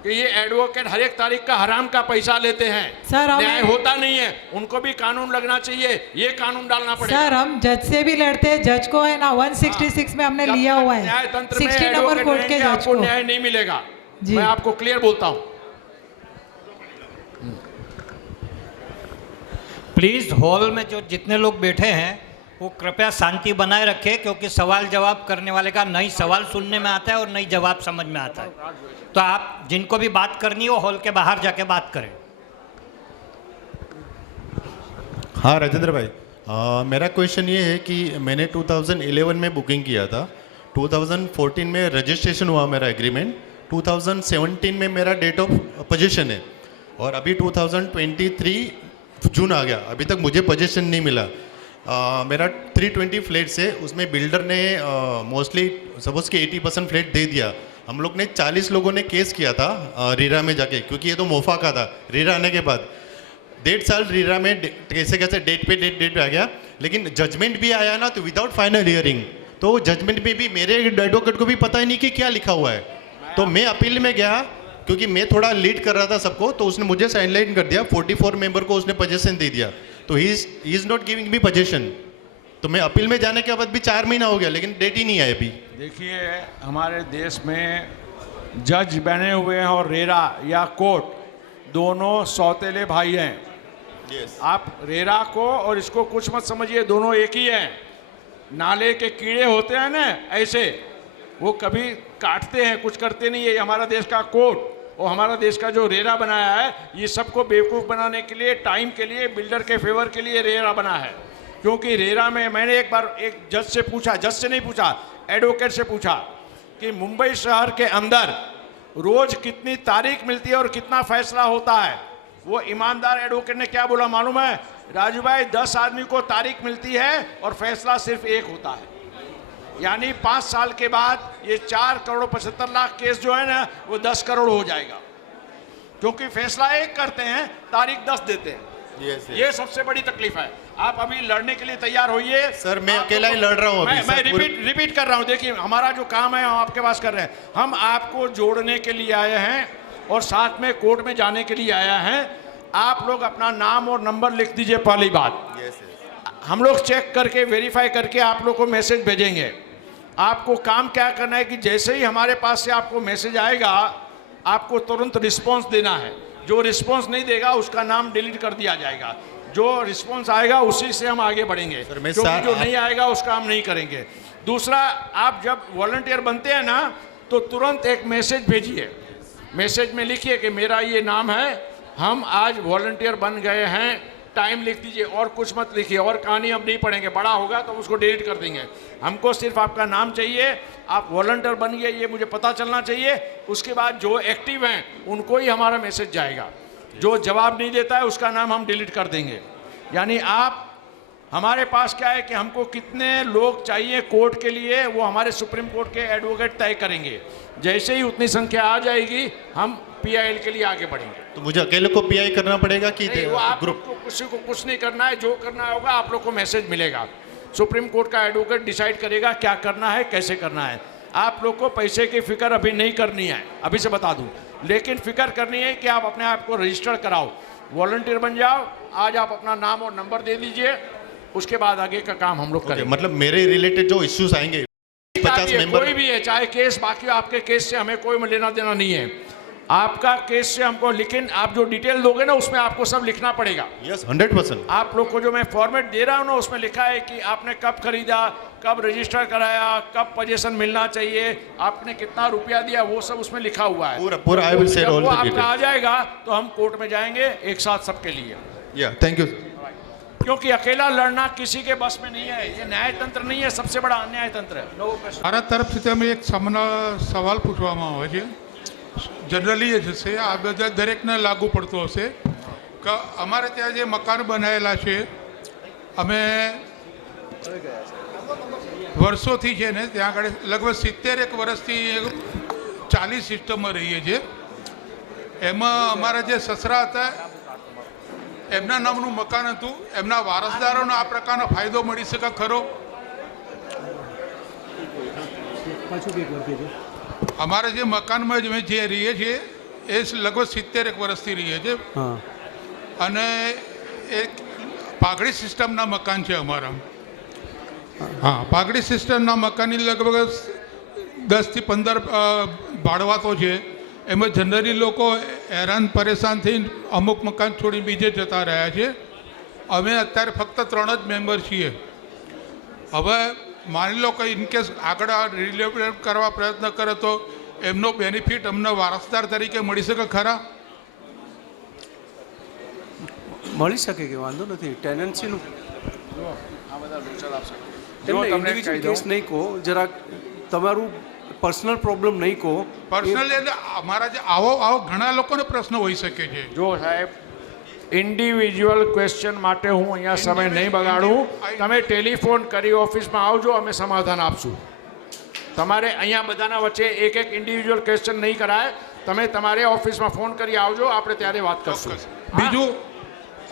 कि ये एडवोकेट हर एक तारीख का हराम का पैसा लेते हैं, न्याय होता नहीं है। उनको भी कानून लगना चाहिए, ये कानून डालना पड़ेगा। सर हम जज से भी लड़ते हैं, जज को है ना 166 में हमने लिया हुआ है, न्याय तंत्र में 60 नंबर कोर्ट के जज आपको को न्याय नहीं मिलेगा। मैं आपको क्लियर बोलता हूँ। प्लीज़ हॉल में जो जितने लोग बैठे हैं वो कृपया शांति बनाए रखें, क्योंकि सवाल जवाब करने वाले का नहीं सवाल सुनने में आता है और नहीं जवाब समझ में आता है। तो आप जिनको भी बात करनी हो हॉल के बाहर जाके बात करें। हाँ राजेंद्र भाई, मेरा क्वेश्चन ये है कि मैंने 2011 में बुकिंग किया था, 2014 में रजिस्ट्रेशन हुआ मेरा एग्रीमेंट, 2017 में मेरा डेट ऑफ पोजीशन है और अभी 2023 जून आ गया, अभी तक मुझे पोजीशन नहीं मिला। मेरा 320 फ्लैट्स है, उसमें बिल्डर ने मोस्टली सपोज कि 80% फ्लैट दे दिया। हम लोग ने 40 लोगों ने केस किया था रीरा में जाके, क्योंकि ये तो मोफा का था। रीरा आने के बाद 1.5 साल रीरा में कैसे डेट पे डेट आ गया, लेकिन जजमेंट भी आया ना तो विदाउट फाइनल हियरिंग। तो जजमेंट में भी मेरे एडवोकेट को भी पता ही नहीं कि क्या लिखा हुआ है। तो मैं अपील में गया, क्योंकि मैं थोड़ा लीड कर रहा था सबको, तो उसने मुझे साइडलाइन कर दिया। 44 मेंबर को उसने पोजीशन दे दिया, तो he is not giving me position. तो मैं अपील में जाने के बाद भी 4 महीना हो गया, लेकिन डेट ही नहीं आया अभी। देखिए, हमारे देश में जज बने हुए हैं और रेरा या कोर्ट दोनों सौतेले भाई हैं। आप रेरा को और इसको कुछ मत समझिए, दोनों एक ही हैं। नाले के कीड़े होते हैं ना, ऐसे वो कभी काटते हैं, कुछ करते नहीं है। ये हमारा देश का कोर्ट और हमारा देश का जो रेरा बनाया है, ये सबको बेवकूफ़ बनाने के लिए, टाइम के लिए, बिल्डर के फेवर के लिए रेरा बना है। क्योंकि रेरा में मैंने एक बार एक जज से पूछा, जज से नहीं पूछा, एडवोकेट से पूछा कि मुंबई शहर के अंदर रोज कितनी तारीख मिलती है और कितना फैसला होता है। वो ईमानदार एडवोकेट ने क्या बोला मालूम है? राजू भाई, 10 आदमी को तारीख मिलती है और फैसला सिर्फ 1 होता है। यानी 5 साल के बाद ये 4 करोड़ 75 लाख केस जो है ना वो 10 करोड़ हो जाएगा, क्योंकि फैसला एक करते हैं, तारीख 10 देते हैं। ये सबसे बड़ी तकलीफ है। आप अभी लड़ने के लिए तैयार होइए। सर मैं अकेला ही लड़ रहा हूँ अभी। मैं रिपीट कर रहा हूँ। देखिए हमारा जो काम है हम आपके पास कर रहे हैं। हम आपको जोड़ने के लिए आए हैं और साथ में कोर्ट में जाने के लिए आया हैं। आप लोग अपना नाम और नंबर लिख दीजिए। पहली बात हम लोग चेक करके वेरीफाई करके आप लोग को मैसेज भेजेंगे। आपको काम क्या करना है कि जैसे ही हमारे पास से आपको मैसेज आएगा आपको तुरंत रिस्पॉन्स देना है। जो रिस्पॉन्स नहीं देगा उसका नाम डिलीट कर दिया जाएगा। जो रिस्पॉन्स आएगा उसी से हम आगे बढ़ेंगे, क्योंकि जो नहीं आएगा उसका हम नहीं करेंगे। दूसरा, आप जब वॉलंटियर बनते हैं ना तो तुरंत एक मैसेज भेजिए। मैसेज में लिखिए कि मेरा ये नाम है, हम आज वॉलंटियर बन गए हैं, टाइम लिख दीजिए और कुछ मत लिखिए। और कहानी हम नहीं पढ़ेंगे, बड़ा होगा तो उसको डिलीट कर देंगे। हमको सिर्फ आपका नाम चाहिए, आप वॉलंटियर बन गए ये मुझे पता चलना चाहिए। उसके बाद जो एक्टिव हैं उनको ही हमारा मैसेज जाएगा। जो जवाब नहीं देता है उसका नाम हम डिलीट कर देंगे। यानी आप हमारे पास क्या है कि हमको कितने लोग चाहिए कोर्ट के लिए, वो हमारे सुप्रीम कोर्ट के एडवोकेट तय करेंगे। जैसे ही उतनी संख्या आ जाएगी हम PIL के लिए आगे बढ़ेंगे। तो मुझे अकेले को PI करना पड़ेगा कि ग्रुप को? किसी को कुछ नहीं करना है। जो करना होगा आप लोग को मैसेज मिलेगा। सुप्रीम कोर्ट का एडवोकेट डिसाइड करेगा क्या करना है, कैसे करना है। आप लोग को पैसे की फिक्र अभी नहीं करनी है, अभी से बता दूं। लेकिन फिक्र करनी है कि आप अपने आप को रजिस्टर कराओ, वॉलंटियर बन जाओ। आज आप अपना नाम और नंबर दे दीजिए, उसके बाद आगे का काम हम लोग करेंगे। मतलब मेरे रिलेटेड जो इश्यूज आएंगे 50 मेंबर, कोई भी है चाहे केस, बाकी आपके केस से हमें कोई लेना देना नहीं है। आपका केस से हमको, लेकिन आप जो डिटेल दोगे ना उसमें आपको सब लिखना पड़ेगा। यस 100%। आप लोग को जो मैं फॉर्मेट दे रहा हूँ ना उसमें लिखा है कि आपने कब खरीदा, कब रजिस्टर कराया, कब पोजीशन मिलना चाहिए, आपने कितना रुपया दिया, वो सब उसमें लिखा हुआ है। पूरा I will share all the आपका आ जाएगा तो हम कोर्ट में जाएंगे एक साथ सबके लिए। या थैंक यू। क्योंकि अकेला लड़ना किसी के बस में नहीं है। ये न्याय तंत्र नहीं है, सबसे बड़ा अन्याय तंत्र है। મારા તરફથી તમે એક સવાલ પૂછવામાં આવે છે। જનરલી એ છે આ બધા દરેકને લાગુ પડતો હશે કે અમારે ત્યાં જે મકાન બનાવેલા છે અમે વર્ષોથી છે ને ત્યાં આગળ લગભગ 70 વર્ષથી ચાલી સિસ્ટમમાં રહીએ છીએ। એમાં અમારા જે સસરા હતા એમના નામનું મકાન હતું, એમના વારસદારોને આ પ્રકારનો ફાયદો મળી શકે ખરો? અમારે જે મકાનમાં જે રહીએ છીએ એ લગભગ 70 વર્ષથી રહીએ છીએ અને એક પાઘડી સિસ્ટમના મકાન છે અમારા। હા, પાઘડી સિસ્ટમના મકાનની લગભગ 10 થી 15 ભાડવાતો છે। એમાં જનરલી લોકો હેરાન પરેશાન થઈને અમુક મકાન છોડી બીજે જતા રહ્યા છે। અમે અત્યારે ફક્ત 3 જ મેમ્બર છીએ। હવે માની લો કે ઇનકેસ આગળ રિલેટ કરવા પ્રયત્ન કરે તો એમનો બેનિફિટ અમને વારસદાર તરીકે મળી શકે ખરા? મળી શકે કે વાંધો નથી। ટેનન્સીનું ઇન્ડિવિજ્યુઅલ કેસ નહીં કહો, જરાક તમારું પર્સનલ પ્રોબ્લેમ નહીં કહો। પર્સનલ એટલે અમારા જે આવો ઘણા લોકોને પ્રશ્ન હોઈ શકે છે। જો સાહેબ ઇન્ડિવિજ્યુઅલ ક્વેશ્ચન માટે હું અહીંયા સમય નહીં બગાડું। તમે ટેલિફોન કરી ઓફિસમાં આવજો, અમે સમાધાન આપશું। તમારે અહીંયા બધાના વચ્ચે એક ઇન્ડિવિજ્યુઅલ ક્વેશ્ચન નહીં કરાય। તમે તમારે ઓફિસમાં ફોન કરી આવજો, આપણે ત્યારે વાત કરશું। બીજું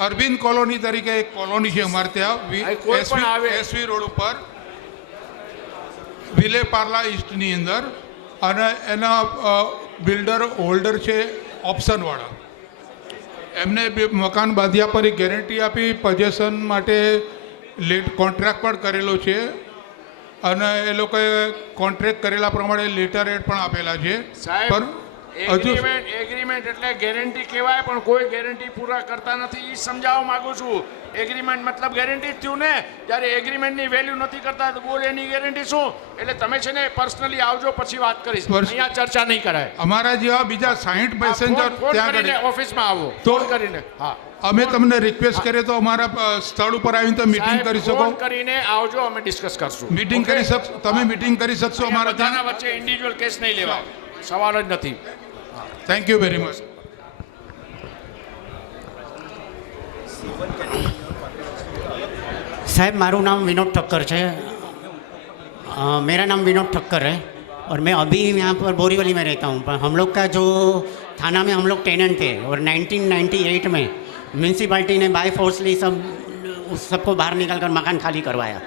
અરવિંદ કોલોની તરીકે એક કોલોની છે અમારે ત્યાં SV રોડ ઉપર વિલે પાર્લા ઈસ્ટની અંદર, અને એના બિલ્ડર હોલ્ડર છે ઓપ્શનવાળા। એમને મકાન બાંધ્યા પર ગેરંટી આપી, પોઝેશન માટે કોન્ટ્રાક્ટ પણ કરેલો છે અને એ લોકોએ કોન્ટ્રાક્ટ કરેલા પ્રમાણે લેટર એડ પણ આપેલા છે। પણ એગ્રીમેન્ટ એટલે ગેરંટી કહેવાય, પણ કોઈ ગેરંટી પૂરા કરતા નથી, એ સમજાવવા માંગુ છું। એગ્રીમેન્ટ મતલબ ગેરંટી જ થયું ને। જ્યારે એગ્રીમેન્ટની વેલ્યુ નથી કરતા તો બોલ એની ગેરંટી શું? એટલે તમે છે ને પર્સનલી આવજો, પછી વાત કરીશ, અહીંયા ચર્ચા નહીં કરાય। અમારા જેવા બીજા 60 પેસેન્જર ત્યાં ઓફિસમાં આવો, ફોન કરીને। હા, અમે તમને રિક્વેસ્ટ કરીએ તો અમારા સ્થળ ઉપર આવીને તમે મીટિંગ કરી શકો? ફોન કરીને આવજો, અમે ડિસ્કસ કરશું। મીટિંગ કરી શકશો? તમે મીટિંગ કરી શકશો? અમારા બધાના વચ્ચે ઇન્ડિવિજ્યુઅલ કેસ નહીં લેવાય, સવાલ જ નથી। Thank you very much. સાહેબ મારું નામ વિનોદ ઠક્કર છે मेरा नाम विनोद ठक्कर है और मैं अभी यहाँ पर बोरीवली में रहता हूँ। पर हम लोग का जो थाना में हम लोग टेनेंट थे और 1998 में म्यूनसिपाल्टी ने बाय फोर्सली सबको बाहर निकाल कर मकान खाली करवाया।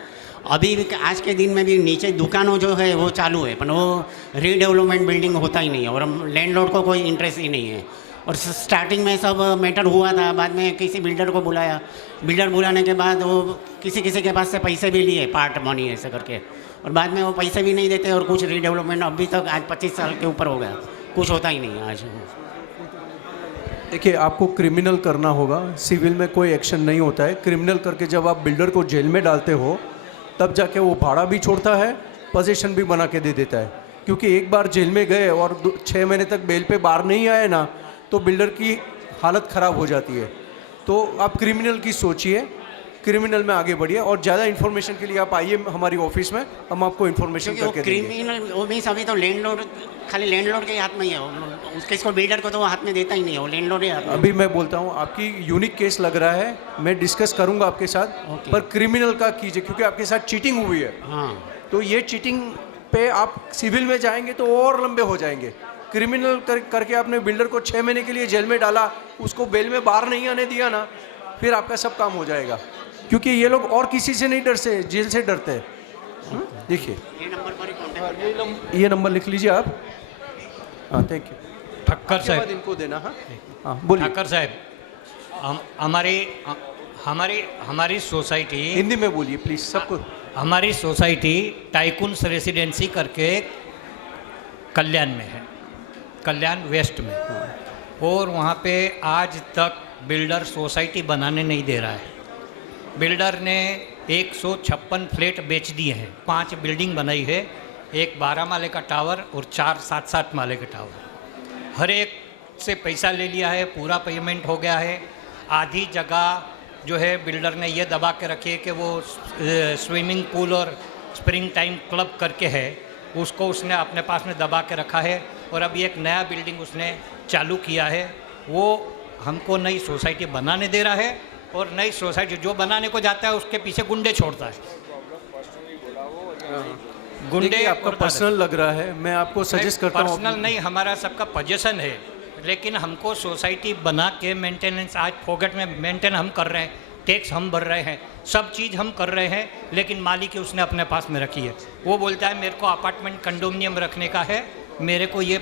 अभी आज के दिन में भी नीचे दुकानों जो है वो चालू है, पर वो रीडेवलपमेंट बिल्डिंग होता ही नहीं है और लैंडलॉर्ड को कोई इंटरेस्ट ही नहीं है। और स्टार्टिंग में सब मैटर हुआ था, बाद में किसी बिल्डर को बुलाया, बिल्डर बुलाने के बाद वो किसी के पास से पैसे भी लिए, पार्ट मनी ऐसे करके, और बाद में वो पैसे भी नहीं देते और कुछ रीडेवलपमेंट अभी तक आज 25 साल के ऊपर हो गया, कुछ होता ही नहीं है आज। देखिए, आपको क्रिमिनल करना होगा, सिविल में कोई एक्शन नहीं होता है। क्रिमिनल करके जब आप बिल्डर को जेल में डालते हो तब जाके वो भाड़ा भी छोड़ता है, पोजीशन भी बना के दे देता है। क्योंकि एक बार जेल में गए और 6 महीने तक बेल पे बाहर नहीं आए ना, तो बिल्डर की हालत ख़राब हो जाती है। तो आप क्रिमिनल की सोचिए, क्रिमिनल में आगे बढ़िए और ज़्यादा इन्फॉर्मेशन के लिए आप आइए हमारी ऑफिस में, हम आपको इन्फॉर्मेशन करके देंगे। क्रिमिनल वो मीन्स अभी तो लैंडलॉर्ड, खाली लैंडलॉर्ड के हाथ में ही है, उसके इसको बिल्डर को तो वो हाथ में देता ही नहीं है, वो लैंडलॉर्ड के हाथ में। अभी मैं बोलता हूँ, आपकी यूनिक केस लग रहा है, मैं डिस्कस करूँगा आपके साथ, पर क्रिमिनल का कीजिए क्योंकि आपके साथ चीटिंग हुई है। हाँ, तो ये चीटिंग पे आप सिविल में जाएंगे तो और लंबे हो जाएंगे। क्रिमिनल करके आपने बिल्डर को 6 महीने के लिए जेल में डाला, उसको बेल में बाहर नहीं आने दिया ना, फिर आपका सब काम हो जाएगा। क्योंकि ये लोग और किसी से नहीं डरते, जेल से डरते हैं। देखिए, ये नंबर लिख लीजिए आप। हाँ, थैंक यू। ठक्कर साहब, इनको देना। हाँ, बोलिए। ठक्कर साहब, हमारी सोसाइटी, हिंदी में बोलिए प्लीज सबको। हमारी सोसाइटी टाइकुन्स रेसिडेंसी करके कल्याण में है, कल्याण वेस्ट में, और वहाँ पे आज तक बिल्डर सोसाइटी बनाने नहीं दे रहा है। बिल्डर ने 156 फ्लैट बेच दिए हैं, 5 बिल्डिंग बनाई है, एक 12 माले का टावर और 4 7-7 माले का टावर। हर एक से पैसा ले लिया है, पूरा पेमेंट हो गया है। आधी जगह जो है बिल्डर ने ये दबा के रखी है कि वो स्विमिंग पूल और स्प्रिंग टाइम क्लब करके है, उसको उसने अपने पास में दबा के रखा है। और अभी एक नया बिल्डिंग उसने चालू किया है, वो हमको नई सोसाइटी बनाने दे रहा है, और नई सोसाइटी जो बनाने को जाता है उसके पीछे गुंडे छोड़ता है। गुंडे आपका पर्सनल लग रहा है, मैं आपको सजेस्ट करता हूँ। पर्सनल नहीं, हमारा सबका पोजीशन है, लेकिन हमको सोसाइटी बना के मेंटेनेंस आज फोगट में मेंटेन हम कर रहे हैं, टैक्स हम भर रहे हैं, सब चीज़ हम कर रहे हैं, लेकिन मालिक ही उसने अपने पास में रखी है। वो बोलता है मेरे को अपार्टमेंट कंडोमिनियम रखने का है, मेरे को ये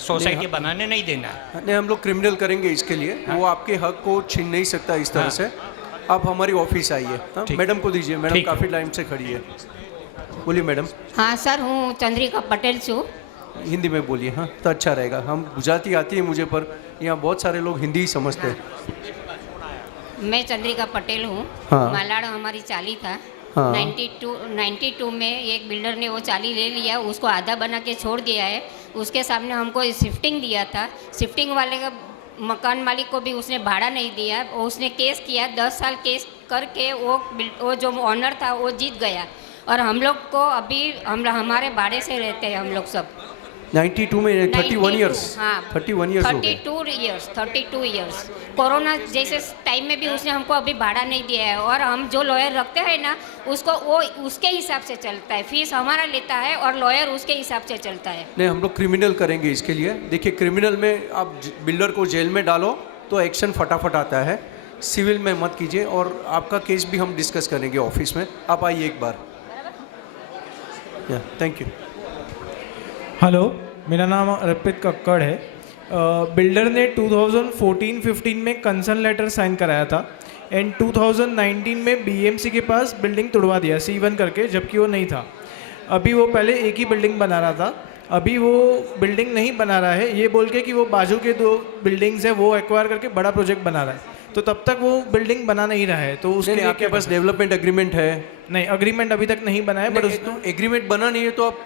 सोसाइटी बनाने नहीं देना है। नहीं, हम लोग क्रिमिनल करेंगे इसके लिए। वो आपके हक को छीन नहीं सकता इस तरह से। आप हमारी ऑफिस आइए। मैडम को दीजिए, मैडम काफ़ी टाइम से खड़ी है। बोलिए मैडम। हाँ सर, हूँ चंद्रिका पटेल छू। हिंदी में बोलिए। हाँ, तो अच्छा रहेगा। हम गुजराती आती है मुझे, पर यहाँ बहुत सारे लोग हिंदी ही समझते हैं। मैं चंद्रिका पटेल हूँ। हाँ। मालाड़ हमारी चाली था। हाँ। 92 में एक बिल्डर ने वो चाली ले लिया, उसको आधा बना के छोड़ दिया है। उसके सामने हमको शिफ्टिंग दिया था, शिफ्टिंग वाले का मकान मालिक को भी उसने भाड़ा नहीं दिया। उसने केस किया, 10 साल केस करके वो जो ऑनर था वो जीत गया, और हम लोग को अभी हमारे भाड़े से रहते हैं हम लोग सब। 92 में 31 ईयर्स। हाँ, 31 ईयर्स हो गए। 32 ईयर्स। कोरोना जैसे टाइम में भी उसने हमको अभी भाड़ा नहीं दिया है, और हम जो लॉयर रखते हैं ना, उसको वो उसके हिसाब से चलता है, फीस हमारा लेता है और लॉयर उसके हिसाब से चलता है। नहीं, हम लोग क्रिमिनल करेंगे इसके लिए। देखिए, क्रिमिनल में आप बिल्डर को जेल में डालो तो एक्शन फटाफट आता है, सिविल में मत कीजिए। और आपका केस भी हम डिस्कस करेंगे ऑफिस में, आप आइए एक बार। Thank you. हेलो, मेरा नाम अर्पित कक्कड़ है। बिल्डर ने 2014-15 में कंसर्न लेटर साइन कराया था, एंड 2019 में बीएमसी के पास बिल्डिंग तुड़वा दिया C1 करके, जबकि वो नहीं था। अभी वो पहले एक ही बिल्डिंग बना रहा था, अभी वो बिल्डिंग नहीं बना रहा है, ये बोल के कि वो बाजू के 2 बिल्डिंग्स हैं वो एक्वायर करके बड़ा प्रोजेक्ट बना रहा है। तो तब तक वो बिल्डिंग बना नहीं रहा है, तो उसके लिए आपके पास डेवलपमेंट एग्रीमेट है? नहीं, एग्रीमेंट अभी तक नहीं बना है, बट उसको एग्रीमेंट बना नहीं है तो आप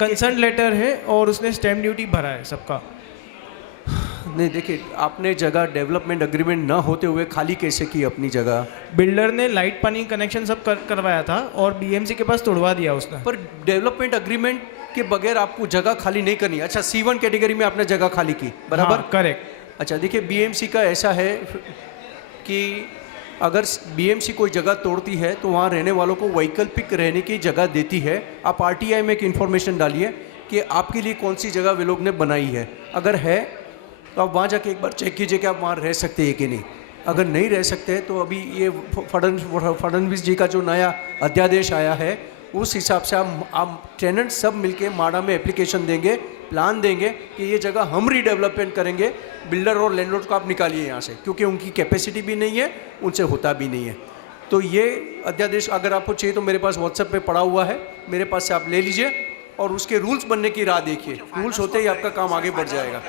कंसर्न लेटर है और उसने स्टैम्प ड्यूटी भरा है सबका। नहीं, देखिए, आपने जगह डेवलपमेंट एग्रीमेंट ना होते हुए खाली कैसे की अपनी जगह? बिल्डर ने लाइट पानी कनेक्शन सब करवाया था और बीएमसी के पास तोड़वा दिया उसने। पर डेवलपमेंट एग्रीमेंट के बगैर आपको जगह खाली नहीं करनी। अच्छा, C1 कैटेगरी में आपने जगह खाली की, बराबर? हाँ, करेक्ट। अच्छा, देखिए, बीएमसी का ऐसा है कि अगर बीएमसी कोई जगह तोड़ती है तो वहाँ रहने वालों को वैकल्पिक रहने की जगह देती है। आप आरटीआई में एक इन्फॉर्मेशन डालिए कि आपके लिए कौन सी जगह वे लोग ने बनाई है। अगर है तो आप वहाँ जाके एक बार चेक कीजिए कि आप वहाँ रह सकते हैं कि नहीं। अगर नहीं रह सकते तो अभी ये फडणवीस जी का जो नया अध्यादेश आया है उस हिसाब से आप टेनेंट सब मिलके माड़ा में एप्लीकेशन देंगे, प्लान देंगे कि ये जगह हम रीडेवलपमेंट करेंगे, बिल्डर और लैंडलॉर्ड को आप निकालिए यहाँ से, क्योंकि उनकी कैपेसिटी भी नहीं है, उनसे होता भी नहीं है। तो ये अध्यादेश अगर आपको चाहिए तो मेरे पास व्हाट्सएप पे पड़ा हुआ है, मेरे पास से आप ले लीजिए और उसके रूल्स बनने की राह देखिए। रूल्स होते ही आपका काम आगे बढ़ जाएगा।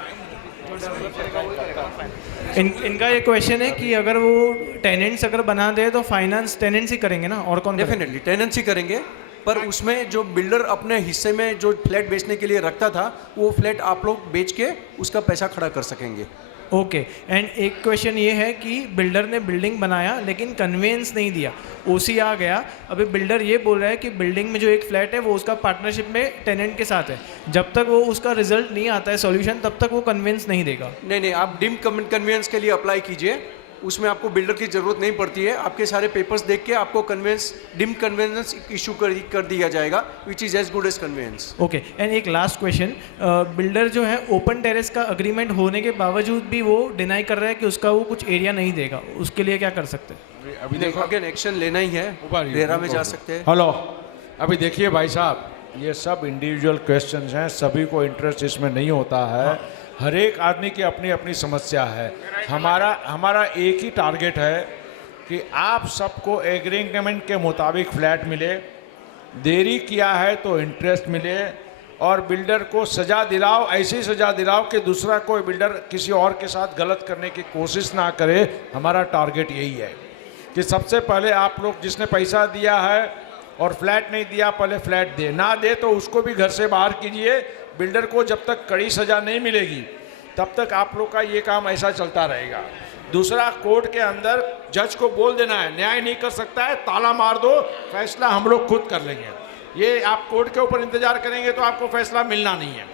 इनका ये क्वेश्चन है कि अगर वो टेनेंट्स अगर बना दे तो फाइनेंस टेनेंट्स ही करेंगे ना, और कौन? डेफिनेटली टेनेंट्स ही करेंगे, पर उसमें जो बिल्डर अपने हिस्से में जो फ्लैट बेचने के लिए रखता था वो फ्लैट आप लोग बेच के उसका पैसा खड़ा कर सकेंगे। ओके। एंड एक क्वेश्चन ये है कि बिल्डर ने बिल्डिंग बनाया लेकिन कन्वेंस नहीं दिया, ओसी आ गया, अभी बिल्डर ये बोल रहा है कि बिल्डिंग में जो एक फ्लैट है वो उसका पार्टनरशिप में टेनेंट के साथ है, जब तक वो उसका रिजल्ट नहीं आता है सॉल्यूशन तब तक वो कन्वेंस नहीं देगा। नहीं, आप डिम कन्वेंस के लिए अप्लाई कीजिए, उसमें आपको बिल्डर की ज़रूरत नहीं पड़ती है। आपके सारे पेपर्स देख के आपको डिम कन्वेंस इशू कर दिया जाएगा, which is as good as conveyance. Okay. And एक लास्ट क्वेश्चन, बिल्डर जो है ओपन टेरेस का अग्रीमेंट होने के बावजूद भी वो डिनाई कर रहा है कि उसका वो कुछ एरिया नहीं देगा, उसके लिए क्या कर सकते हैं? अभी देखो अगेन एक्शन लेना ही है, रेरा में जा सकते हैं। हेलो, अभी देखिए भाई साहब, ये सब इंडिविजुअल क्वेश्चंस हैं, सभी को इंटरेस्ट इसमें नहीं होता है। हर एक आदमी की अपनी अपनी समस्या है। हमारा एक ही टारगेट है कि आप सबको एग्रीमेंट के मुताबिक फ्लैट मिले, देरी किया है तो इंटरेस्ट मिले, और बिल्डर को सज़ा दिलाओ, ऐसी सज़ा दिलाओ कि दूसरा कोई बिल्डर किसी और के साथ गलत करने की कोशिश ना करे। हमारा टारगेट यही है कि सबसे पहले आप लोग जिसने पैसा दिया है और फ्लैट नहीं दिया, पहले फ्लैट दे, ना दे तो उसको भी घर से बाहर कीजिए। बिल्डर को जब तक कड़ी सज़ा नहीं मिलेगी तब तक आप लोग का ये काम ऐसा चलता रहेगा। दूसरा, कोर्ट के अंदर जज को बोल देना है न्याय नहीं कर सकता है, ताला मार दो, फैसला हम लोग खुद कर लेंगे। ये आप कोर्ट के ऊपर इंतजार करेंगे तो आपको फैसला मिलना नहीं है।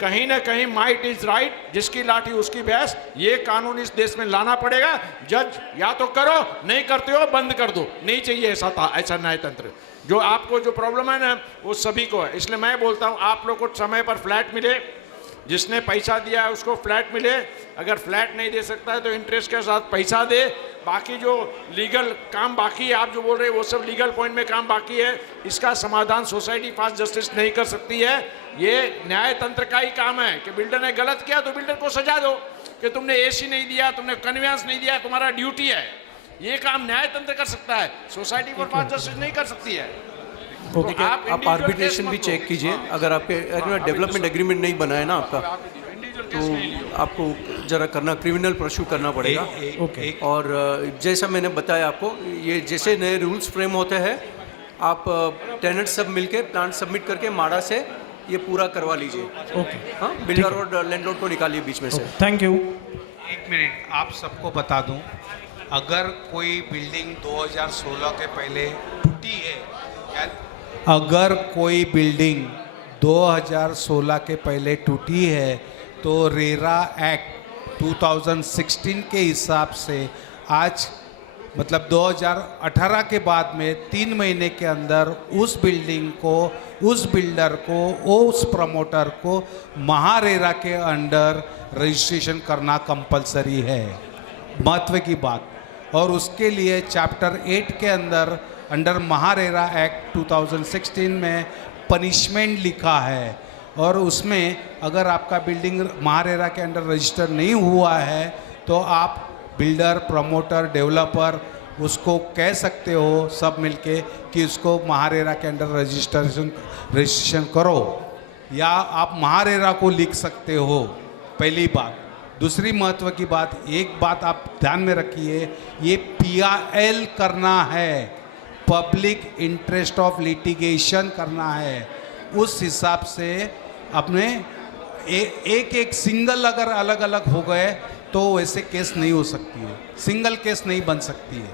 कहीं ना कहीं माइट इज राइट, जिसकी लाठी उसकी भैंस, ये कानून इस देश में लाना पड़ेगा। जज या तो करो, नहीं करते हो बंद कर दो, नहीं चाहिए ऐसा न्यायतंत्र। जो आपको जो प्रॉब्लम है ना वो सभी को है, इसलिए मैं बोलता हूँ आप लोग को समय पर फ्लैट मिले, जिसने पैसा दिया है उसको फ्लैट मिले। अगर फ्लैट नहीं दे सकता है तो इंटरेस्ट के साथ पैसा दे। बाकी जो लीगल काम बाकी है, आप जो बोल रहे हैं वो सब लीगल पॉइंट में काम बाकी है, इसका समाधान सोसाइटी फास्ट जस्टिस नहीं कर सकती है। ये न्याय तंत्र का ही काम है कि बिल्डर ने गलत किया तो बिल्डर को सजा दो कि तुमने एसी नहीं दिया, तुमने कन्वेंस नहीं दिया, तुम्हारा ड्यूटी है। ये काम न्याय तंत्र कर सकता है, सोसाइटी फॉर फास्ट जस्टिस नहीं कर सकती है। तो आप आर्बिट्रेशन भी चेक कीजिए। अगर आपके डेवलपमेंट एग्रीमेंट नहीं बना है ना आपका, तो आपको जरा करना, क्रिमिनल परस्यू करना पड़ेगा। और जैसा मैंने बताया आपको, ये जैसे नए रूल्स फ्रेम होते हैं, आप टेनेंट सब मिलके प्लान सबमिट करके माड़ा से ये पूरा करवा लीजिए। ओके। हाँ, बिल्डर और लैंडलॉर्ड को निकालिए बीच में से। Thank you. एक मिनट, आप सबको बता दूं, अगर कोई बिल्डिंग 2016 के पहले टूटी है, या अगर कोई बिल्डिंग 2016 के पहले टूटी है तो रेरा एक्ट 2016 के हिसाब से आज मतलब 2018 के बाद में 3 महीने के अंदर उस बिल्डिंग को, उस बिल्डर को, उस प्रमोटर को महारेरा के अंडर रजिस्ट्रेशन करना कंपलसरी है। महत्व की बात। और उसके लिए चैप्टर 8 के अंडर महारेरा एक्ट 2016 में पनिशमेंट लिखा है, और उसमें अगर आपका बिल्डिंग महारेरा के अंडर रजिस्टर नहीं हुआ है तो आप बिल्डर, प्रमोटर, डेवलपर उसको कह सकते हो सब मिलके कि उसको महारेरा के अंडर रजिस्ट्रेशन करो, या आप महारेरा को लिख सकते हो। पहली बात। दूसरी महत्व की बात, एक बात आप ध्यान में रखिए, ये PIL करना है, पब्लिक इंटरेस्ट ऑफ लिटिगेशन करना है। उस हिसाब से अपने एक सिंगल अगर अलग अलग हो गए तो वैसे केस नहीं हो सकती है, सिंगल केस नहीं बन सकती है।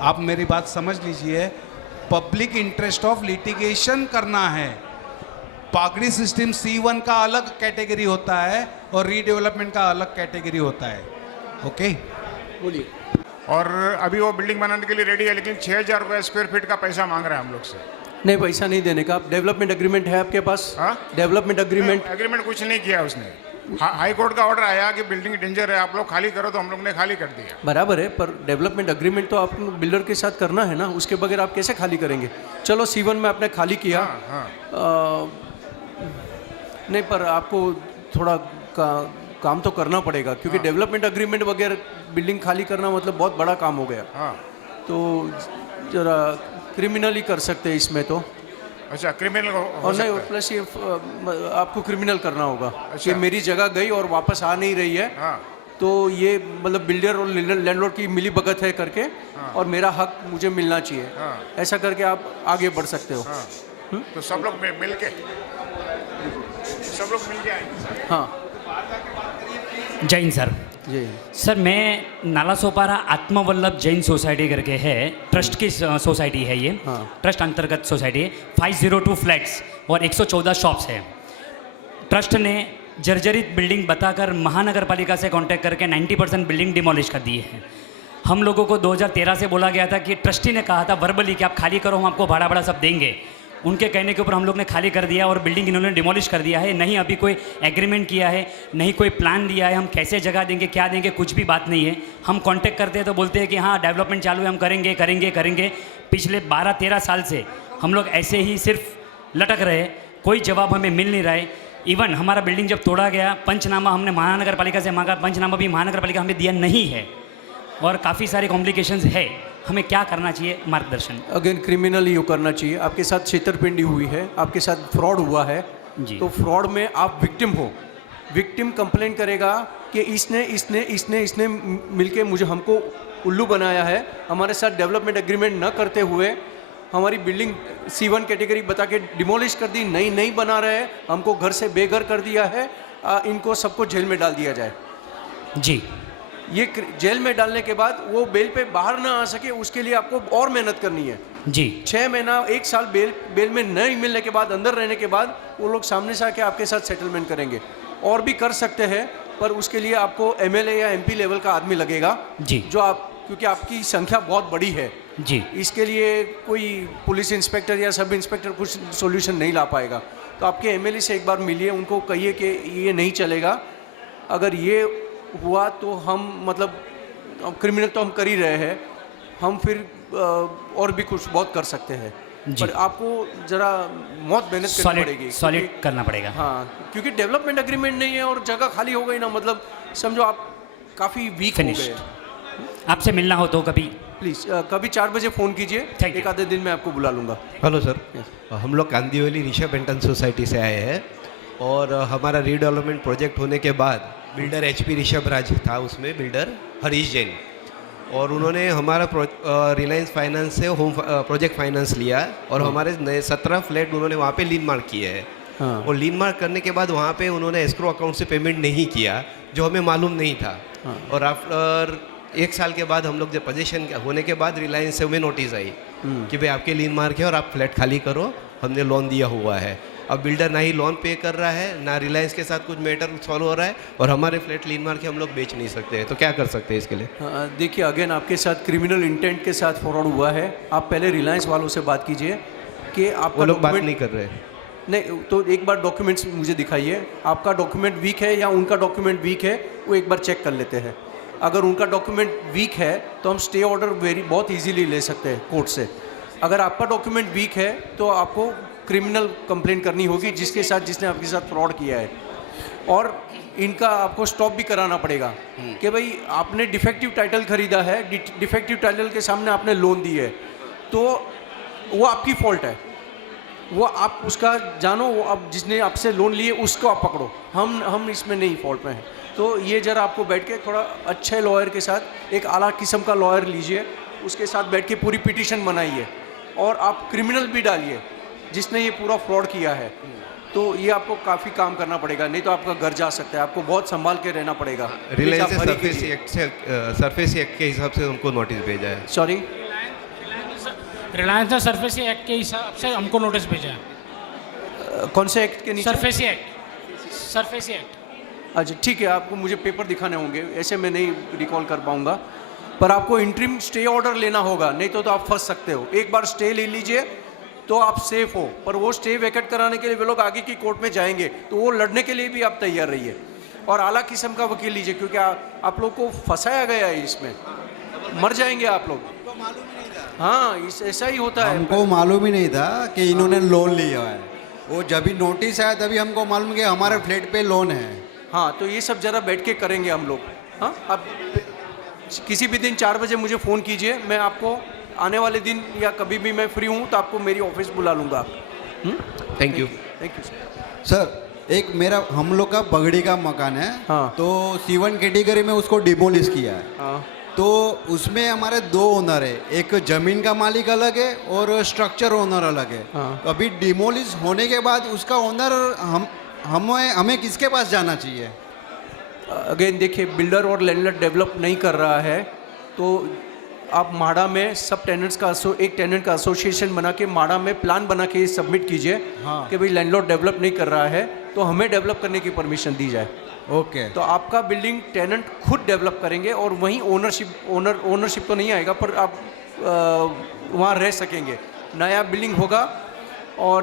आप मेरी बात समझ लीजिए, पब्लिक इंटरेस्ट ऑफ लिटिगेशन करना है। पागड़ी सिस्टम C1 का अलग कैटेगरी होता है और रीडेवलपमेंट का अलग कैटेगरी होता है। ओके, बोलिए। और अभी वो बिल्डिंग बनाने के लिए रेडी है, लेकिन 6,000 स्क्वायर फीट का पैसा मांग रहा है हम लोग से। नहीं, पैसा नहीं देने का। डेवलपमेंट एग्रीमेंट है आपके पास? डेवलपमेंट एग्रीमेंट कुछ नहीं किया उसने। हाई कोर्ट का ऑर्डर आया कि बिल्डिंग डेंजर है, आप लोग खाली करो, तो हम लोग ने खाली कर दिया। बराबर है, पर डेवलपमेंट एग्रीमेंट तो आपको बिल्डर के साथ करना है ना, उसके बगैर आप कैसे खाली करेंगे? चलो C1 में आपने खाली किया। नहीं, पर आपको थोड़ा काम तो करना पड़ेगा, क्योंकि डेवलपमेंट एग्रीमेंट वगैरह बिल्डिंग खाली करना मतलब बहुत बड़ा काम हो गया। तो जरा क्रिमिनल ही कर सकते हैं इसमें तो। अच्छा, क्रिमिनल और नहीं, प्लस ये आपको क्रिमिनल करना होगा कि मेरी जगह गई और वापस आ नहीं रही है। तो ये मतलब बिल्डर और लैंडलॉर्ड की मिली भगत है करके, और मेरा हक मुझे मिलना चाहिए, ऐसा करके आप आगे बढ़ सकते हो। तो सब लोग मिल के आएंगे। हाँ, जैन सर। जी सर, मैं नाला सोपारा आत्मवल्लभ जैन सोसाइटी करके है, ट्रस्ट की सोसाइटी है ये। ट्रस्ट अंतर्गत सोसाइटी है। 502 फ्लैट्स और 114 शॉप्स है। ट्रस्ट ने जर्जरित बिल्डिंग बताकर महानगर पालिका से कांटेक्ट करके 90% बिल्डिंग डिमोलिश कर दी है। हम लोगों को 2013 से बोला गया था कि ट्रस्टी ने कहा था वर्बली कि आप खाली करो, हम आपको भाड़ा भाड़ा सब देंगे। उनके कहने के ऊपर हम लोग ने खाली कर दिया और बिल्डिंग इन्होंने डिमोलिश कर दिया है। नहीं अभी कोई एग्रीमेंट किया है, नहीं कोई प्लान दिया है, हम कैसे जगह देंगे, क्या देंगे, कुछ भी बात नहीं है। हम कांटेक्ट करते हैं तो बोलते हैं कि हाँ डेवलपमेंट चालू है, हम करेंगे करेंगे करेंगे। पिछले 12-13 साल से हम लोग ऐसे ही सिर्फ लटक रहे, कोई जवाब हमें मिल नहीं रहा है। इवन हमारा बिल्डिंग जब तोड़ा गया, पंचनामा हमने महानगर पालिका से मांगा, पंचनामा भी महानगर पालिका हमें दिया नहीं है, और काफ़ी सारे कॉम्प्लिकेशंस है। हमें क्या करना चाहिए, मार्गदर्शन? अगेन क्रिमिनल ही करना चाहिए। आपके साथ छेतरपिंडी हुई है, आपके साथ फ्रॉड हुआ है जी। तो फ्रॉड में आप विक्टिम हो। विक्टिम कंप्लेन करेगा कि इसने मिलके मुझे हमको उल्लू बनाया है, हमारे साथ डेवलपमेंट एग्रीमेंट न करते हुए हमारी बिल्डिंग C1 कैटेगरी बता के डिमोलिश कर दी, नहीं बना रहे, हमको घर से बेघर कर दिया है। इनको सबको जेल में डाल दिया जाए। जी, ये जेल में डालने के बाद वो बेल पे बाहर ना आ सके, उसके लिए आपको और मेहनत करनी है जी। 6 महीना 1 साल बेल में नहीं मिलने के बाद, अंदर रहने के बाद वो लोग सामने से आके आपके साथ सेटलमेंट करेंगे। और भी कर सकते हैं, पर उसके लिए आपको MLA या MP लेवल का आदमी लगेगा जी, जो आप, क्योंकि आपकी संख्या बहुत बड़ी है जी। इसके लिए कोई पुलिस इंस्पेक्टर या सब इंस्पेक्टर कुछ सोल्यूशन नहीं ला पाएगा। तो आपके MLA से एक बार मिलिए, उनको कहिए कि ये नहीं चलेगा। अगर ये हुआ तो हम मतलब क्रिमिनल तो हम कर ही रहे हैं, हम फिर और भी कुछ बहुत कर सकते हैं, पर आपको जरा बहुत मेहनत करनी पड़ेगी, सॉलिड करना पड़ेगा। हाँ, क्योंकि डेवलपमेंट एग्रीमेंट नहीं है और जगह खाली हो गई ना, मतलब समझो आप काफ़ी वीक हो गए। आपसे मिलना हो तो कभी प्लीज़ कभी 4 बजे फ़ोन कीजिए, एक आधे दिन में आपको बुला लूँगा। हेलो सर, हम लोग कांदिवली ऋषभ पेंटन सोसाइटी से आए हैं, और हमारा रीडेवलपमेंट प्रोजेक्ट होने के बाद बिल्डर HP ऋषभ राज था, उसमें बिल्डर हरीश जैन, और उन्होंने हमारा रिलायंस फाइनेंस से होम प्रोजेक्ट फाइनेंस लिया, और हमारे नए 17 फ्लैट उन्होंने वहाँ पे लीन मार्क किए हैं। और लीन मार्क करने के बाद वहाँ पे उन्होंने एस्क्रो अकाउंट से पेमेंट नहीं किया, जो हमें मालूम नहीं था। और आफ्टर 1 साल के बाद हम लोग जब पोजीशन होने के बाद रिलायंस से हमें नोटिस आई कि भाई आपके लीन मार्क है और आप फ्लैट खाली करो, हमने लोन दिया हुआ है। अब बिल्डर ना ही लोन पे कर रहा है, ना रिलायंस के साथ कुछ मैटर सॉल्व हो रहा है, और हमारे फ्लैट लीन मार्क के हम लोग बेच नहीं सकते हैं। तो क्या कर सकते हैं इसके लिए? देखिए, अगेन आपके साथ क्रिमिनल इंटेंट के साथ फ्रॉड हुआ है। आप पहले रिलायंस वालों से बात कीजिए कि आपका वो लोग बात नहीं कर रहे। नहीं, तो एक बार डॉक्यूमेंट्स मुझे दिखाइए, आपका डॉक्यूमेंट वीक है या उनका डॉक्यूमेंट वीक है, वो एक बार चेक कर लेते हैं। अगर उनका डॉक्यूमेंट वीक है तो हम स्टे ऑर्डर बहुत ईजीली ले सकते हैं कोर्ट से। अगर आपका डॉक्यूमेंट वीक है तो आपको क्रिमिनल कंप्लेन करनी होगी जिसने आपके साथ फ्रॉड किया है, और इनका आपको स्टॉप भी कराना पड़ेगा कि भाई आपने डिफेक्टिव टाइटल खरीदा है, डिफेक्टिव टाइटल के सामने आपने लोन दी है, तो वो आपकी फॉल्ट है, वो आप उसका जानो, वो अब जिसने आपसे लोन लिए उसको आप पकड़ो, हम इसमें नहीं फॉल्ट में हैं। तो ये जरा आपको बैठ के थोड़ा अच्छे लॉयर के साथ, एक आला किस्म का लॉयर लीजिए, उसके साथ बैठ के पूरी पिटीशन बनाइए, और आप क्रिमिनल भी डालिए जिसने ये पूरा फ्रॉड किया है। तो ये आपको काफ़ी काम करना पड़ेगा, नहीं तो आपका घर जा सकता है, आपको बहुत संभाल के रहना पड़ेगा। रिलायंस सरफेस एक्ट के हिसाब से हमको नोटिस भेजा है। सॉरी, रिलायंस ने सरफेसी एक्ट के हिसाब से हमको नोटिस भेजा है। कौन से एक्ट के नीचे? SARFAESI act. अच्छा ठीक है, आपको मुझे पेपर दिखाने होंगे, ऐसे मैं नहीं रिकॉल कर पाऊँगा, पर आपको इंटरिम स्टे ऑर्डर लेना होगा, नहीं तो आप फंस सकते हो। एक बार स्टे ले लीजिए तो आप सेफ हो, पर वो स्टे वैकेट कराने के लिए वे लोग आगे की कोर्ट में जाएंगे, तो वो लड़ने के लिए भी आप तैयार रहिए और आला किस्म का वकील लीजिए, क्योंकि आप लोग को फंसाया गया है इसमें, मर जाएंगे आप लोग। हाँ, ऐसा ही होता है। हमको मालूम ही नहीं था कि इन्होंने लोन लिया है, वो जब भी नोटिस आया तभी हमको मालूम कि हमारे फ्लैट पे लोन है। हाँ, तो ये सब जरा बैठ के करेंगे हम लोग। हाँ, अब किसी भी दिन 4 बजे मुझे फ़ोन कीजिए, मैं आपको आने वाले दिन या कभी भी मैं फ्री हूँ तो आपको मेरी ऑफिस बुला लूँगा। Thank you. Thank you sir, एक मेरा हम लोग का पगड़ी का मकान है। हाँ। तो C1 कैटेगरी में उसको डिमोलिश किया है। हाँ। तो उसमें हमारे 2 ओनर है, एक ज़मीन का मालिक अलग है और स्ट्रक्चर ओनर अलग है। हाँ। तो अभी डिमोलिश होने के बाद उसका ओनर हमें किसके पास जाना चाहिए? अगेन देखिए, बिल्डर और लैंडलॉर्ड डेवलप नहीं कर रहा है, तो आप माड़ा में सब टेनेंट्स का एक टेनेंट का एसोसिएशन बना के माड़ा में प्लान बना के सबमिट कीजिए। हाँ। कि भाई लैंडलॉर्ड डेवलप नहीं कर रहा है तो हमें डेवलप करने की परमिशन दी जाए। ओके। तो आपका बिल्डिंग टेनेंट खुद डेवलप करेंगे और वहीं ओनरशिप तो नहीं आएगा, पर आप वहाँ रह सकेंगे। नया बिल्डिंग होगा और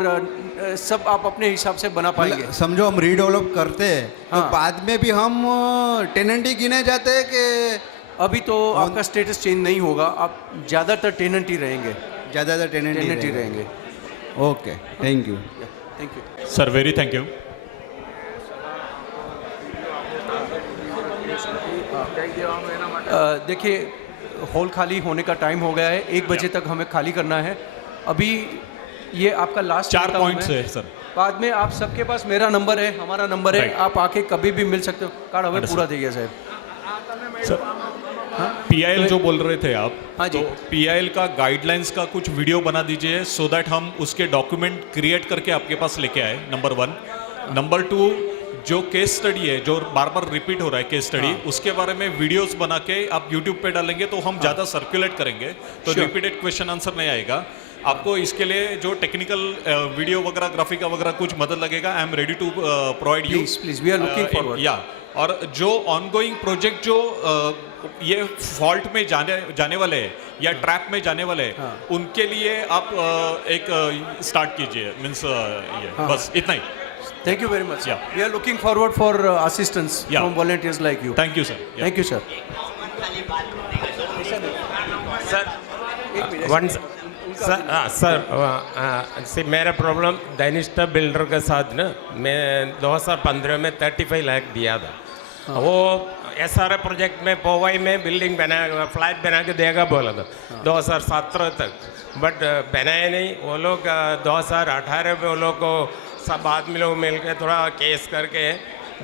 सब आप अपने हिसाब से बना पाएंगे। समझो हम रीडेवलप करते हैं तो बाद में भी हम टेनेंट ही गिने जाते हैं कि? अभी तो आपका स्टेटस चेंज नहीं होगा, आप ज़्यादातर टेनेंट ही रहेंगे। ज़्यादातर टेनेंट ही रहेंगे। Okay, thank you. Thank you sir, very thank you. देखिए, हॉल खाली होने का टाइम हो गया है, 1 बजे तक हमें खाली करना है। अभी ये आपका लास्ट 4 पॉइंट्स है सर। बाद में आप सबके पास मेरा नंबर है, हमारा नंबर है, आप आके कभी भी मिल सकते हो। कार्ड हमें पूरा दे गया साहब। PIL जो बोल रहे थे आप, हाँ जी। तो PIL का गाइडलाइंस का कुछ वीडियो बना दीजिए सो दैट हम उसके डॉक्यूमेंट क्रिएट करके आपके पास लेके आए, नंबर 1। नंबर 2, जो केस स्टडी है जो बार बार रिपीट हो रहा है केस स्टडी, उसके बारे में वीडियोस बना के आप YouTube पे डालेंगे तो हम ज़्यादा सर्कुलेट करेंगे, तो रिपीटेड क्वेश्चन आंसर नहीं आएगा। आपको इसके लिए जो टेक्निकल वीडियो वगैरह, ग्राफिक वगैरह कुछ मदद लगेगा, I am ready to provide you. Please, we are looking forward. या, और जो ऑनगोइंग प्रोजेक्ट जो ये फॉल्ट में जाने वाले हैं या ट्रैप में जाने वाले हैं, उनके लिए आप एक स्टार्ट कीजिए, मीन्स ये बस इतना ही। Thank you very much. We are looking forward for assistance from volunteers like you. Thank you, sir. Thank you, sir. Sir, मेरा प्रॉब्लम दैनिष्ठा बिल्डर के साथ ना, मैं 2015 में 35 लाख दिया था। वो SRA प्रोजेक्ट में पोवाई में बिल्डिंग बना, फ्लैट बना के देगा बोला था 2017 तक, बट बनाया नहीं। वो लोग 2018 में वो लोग को सब आदमी लोग मिल के थोड़ा केस करके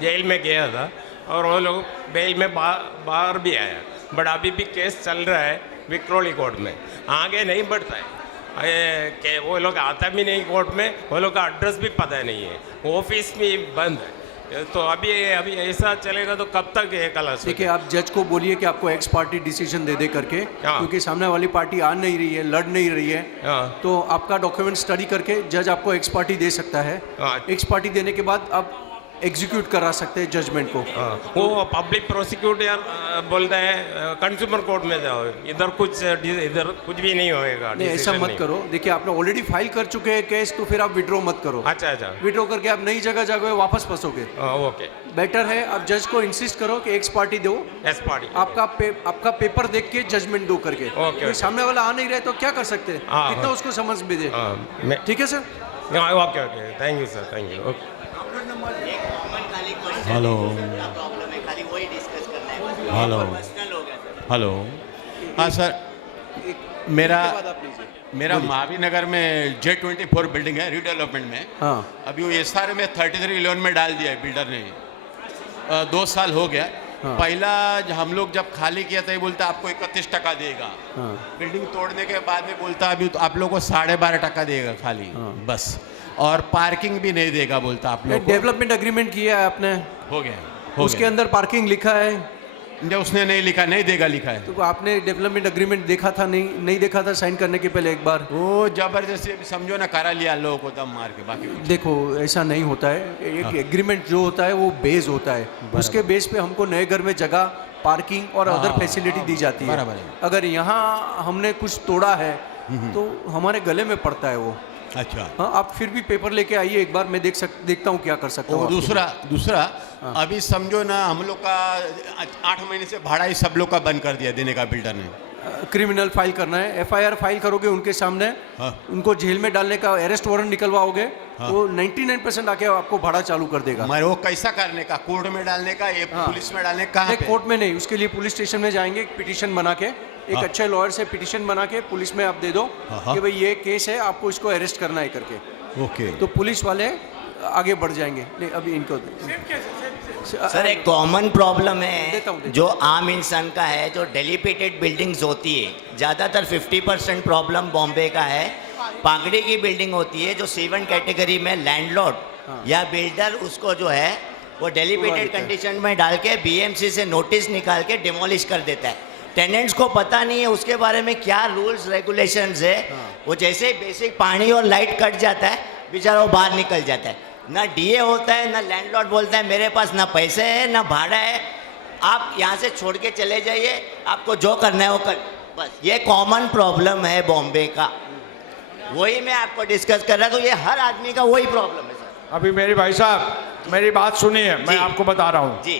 जेल में गया था और वो लोग बेल में बाहर भी आया, बट अभी भी केस चल रहा है विक्रोली कोर्ट में, आगे नहीं बढ़ता है। कि वो लोग आता भी नहीं कोर्ट में, वो लोग का एड्रेस भी पता नहीं है, ऑफिस भी बंद है। तो अभी ऐसा चलेगा तो कब तक ये क्लास? देखिए, आप जज को बोलिए कि आपको एक्स पार्टी डिसीजन दे करके, क्योंकि सामने वाली पार्टी आ नहीं रही है, लड़ नहीं रही है, तो आपका डॉक्यूमेंट स्टडी करके जज आपको एक्स पार्टी दे सकता है। एक्स पार्टी देने के बाद आप एग्जीक्यूट करा सकते हैं जजमेंट को। वो पब्लिक प्रोसिक्यूटर बोलता है कंज्यूमर कोर्ट में जाओ, इधर कुछ भी नहीं होएगा। नहीं, ऐसा मत करो। देखिए, आपने ऑलरेडी फाइल कर चुके हैं केस, तो फिर आप विड्रॉ मत करो। अच्छा। विड्रॉ करके आप नई जगह जाओगे, वापस फंसोगे। ओके, बेटर है आप जज को इंसिस्ट करो कि एक्स पार्टी दो, एस पार्टी आपका पेपर देख के जजमेंट दो करके। ओके। सामने वाला आ नहीं रहे तो क्या कर सकते हैं, कितना उसको समझ में दे। ठीक है sir? Okay, thank you sir, thank you. Hello hello, हाँ सर, मेरा महावीर नगर में J24 बिल्डिंग है रीडेवलपमेंट में। हाँ। अभी वो SRA में 3311 में डाल दिया है बिल्डर ने, 2 साल हो गया। पहला हम लोग जब खाली किया था ये बोलता आपको 31% देगा, बिल्डिंग तोड़ने के बाद में बोलता अभी तो आप लोग को 12.5% देगा खाली, बस, और पार्किंग भी नहीं देगा बोलता आप लोग। डेवलपमेंट एग्रीमेंट किया है आपने, हो गया, उसके अंदर पार्किंग लिखा है, जो उसने नहीं लिखा, नहीं देगा लिखा है। तो आपने डेवलपमेंट एग्रीमेंट देखा था? नहीं देखा था साइन करने के पहले एक बार? वो जबरदस्ती अभी समझो ना करा लिया लोगों को दम मार के। बाकी देखो ऐसा नहीं होता है। एक एग्रीमेंट जो होता है वो बेस होता है, उसके बेस पे हमको नए घर में जगह, पार्किंग और अदर फैसिलिटी दी जाती है। अगर यहाँ हमने कुछ तोड़ा है तो हमारे गले में पड़ता है वो। अच्छा, हाँ, आप फिर भी पेपर लेके आइए एक बार, मैं देखता हूँ क्या कर सकता हूँ। दूसरा अभी समझो ना हम लोग का 8 महीने से भाड़ा ही सब लोग का बंद कर दिया देने का बिल्डर ने। क्रिमिनल फाइल करना है, FIR फाइल करोगे उनके सामने, उनको जेल में डालने का अरेस्ट वारंट निकलवाओगे, वो 99% आके आपको भाड़ा चालू कर देगा। मगर वो कैसा करने का? कोर्ट में डालने का, ये पुलिस में डालने का? कोर्ट में नहीं, उसके लिए पुलिस स्टेशन में जाएंगे, एक पिटीशन बना के, एक अच्छे लॉयर से पिटीशन बना के पुलिस में आप दे दो कि भाई ये केस है, आपको इसको अरेस्ट करना है करके। ओके, तो पुलिस वाले आगे बढ़ जाएंगे। नहीं, अभी इनको सर एक कॉमन प्रॉब्लम है जो आम इंसान का है, जो डेलिपेटेड बिल्डिंग्स होती है, ज़्यादातर 50% प्रॉब्लम बॉम्बे का है। पागड़ी की बिल्डिंग होती है जो C1 कैटेगरी में लैंडलॉर्ड या बिल्डर उसको जो है वो डेलिपेटेड कंडीशन में डाल के BMC से नोटिस निकाल के डिमोलिश कर देता है। टेनेंट्स को पता नहीं है उसके बारे में क्या रूल्स रेगुलेशंस है। वो जैसे ही बेसिक पानी और लाइट कट जाता है बेचारा वो बाहर निकल जाता है। ना DA होता है, ना लैंडलॉर्ड बोलता है मेरे पास ना पैसे है ना भाड़ा है, आप यहाँ से छोड़ के चले जाइए, आपको जो करना है वो कर। बस ये कॉमन प्रॉब्लम है बॉम्बे का, वही मैं आपको डिस्कस कर रहा था। ये हर आदमी का वही प्रॉब्लम है सर। अभी मेरे भाई साहब मेरी बात सुनिए, मैं आपको बता रहा हूँ जी,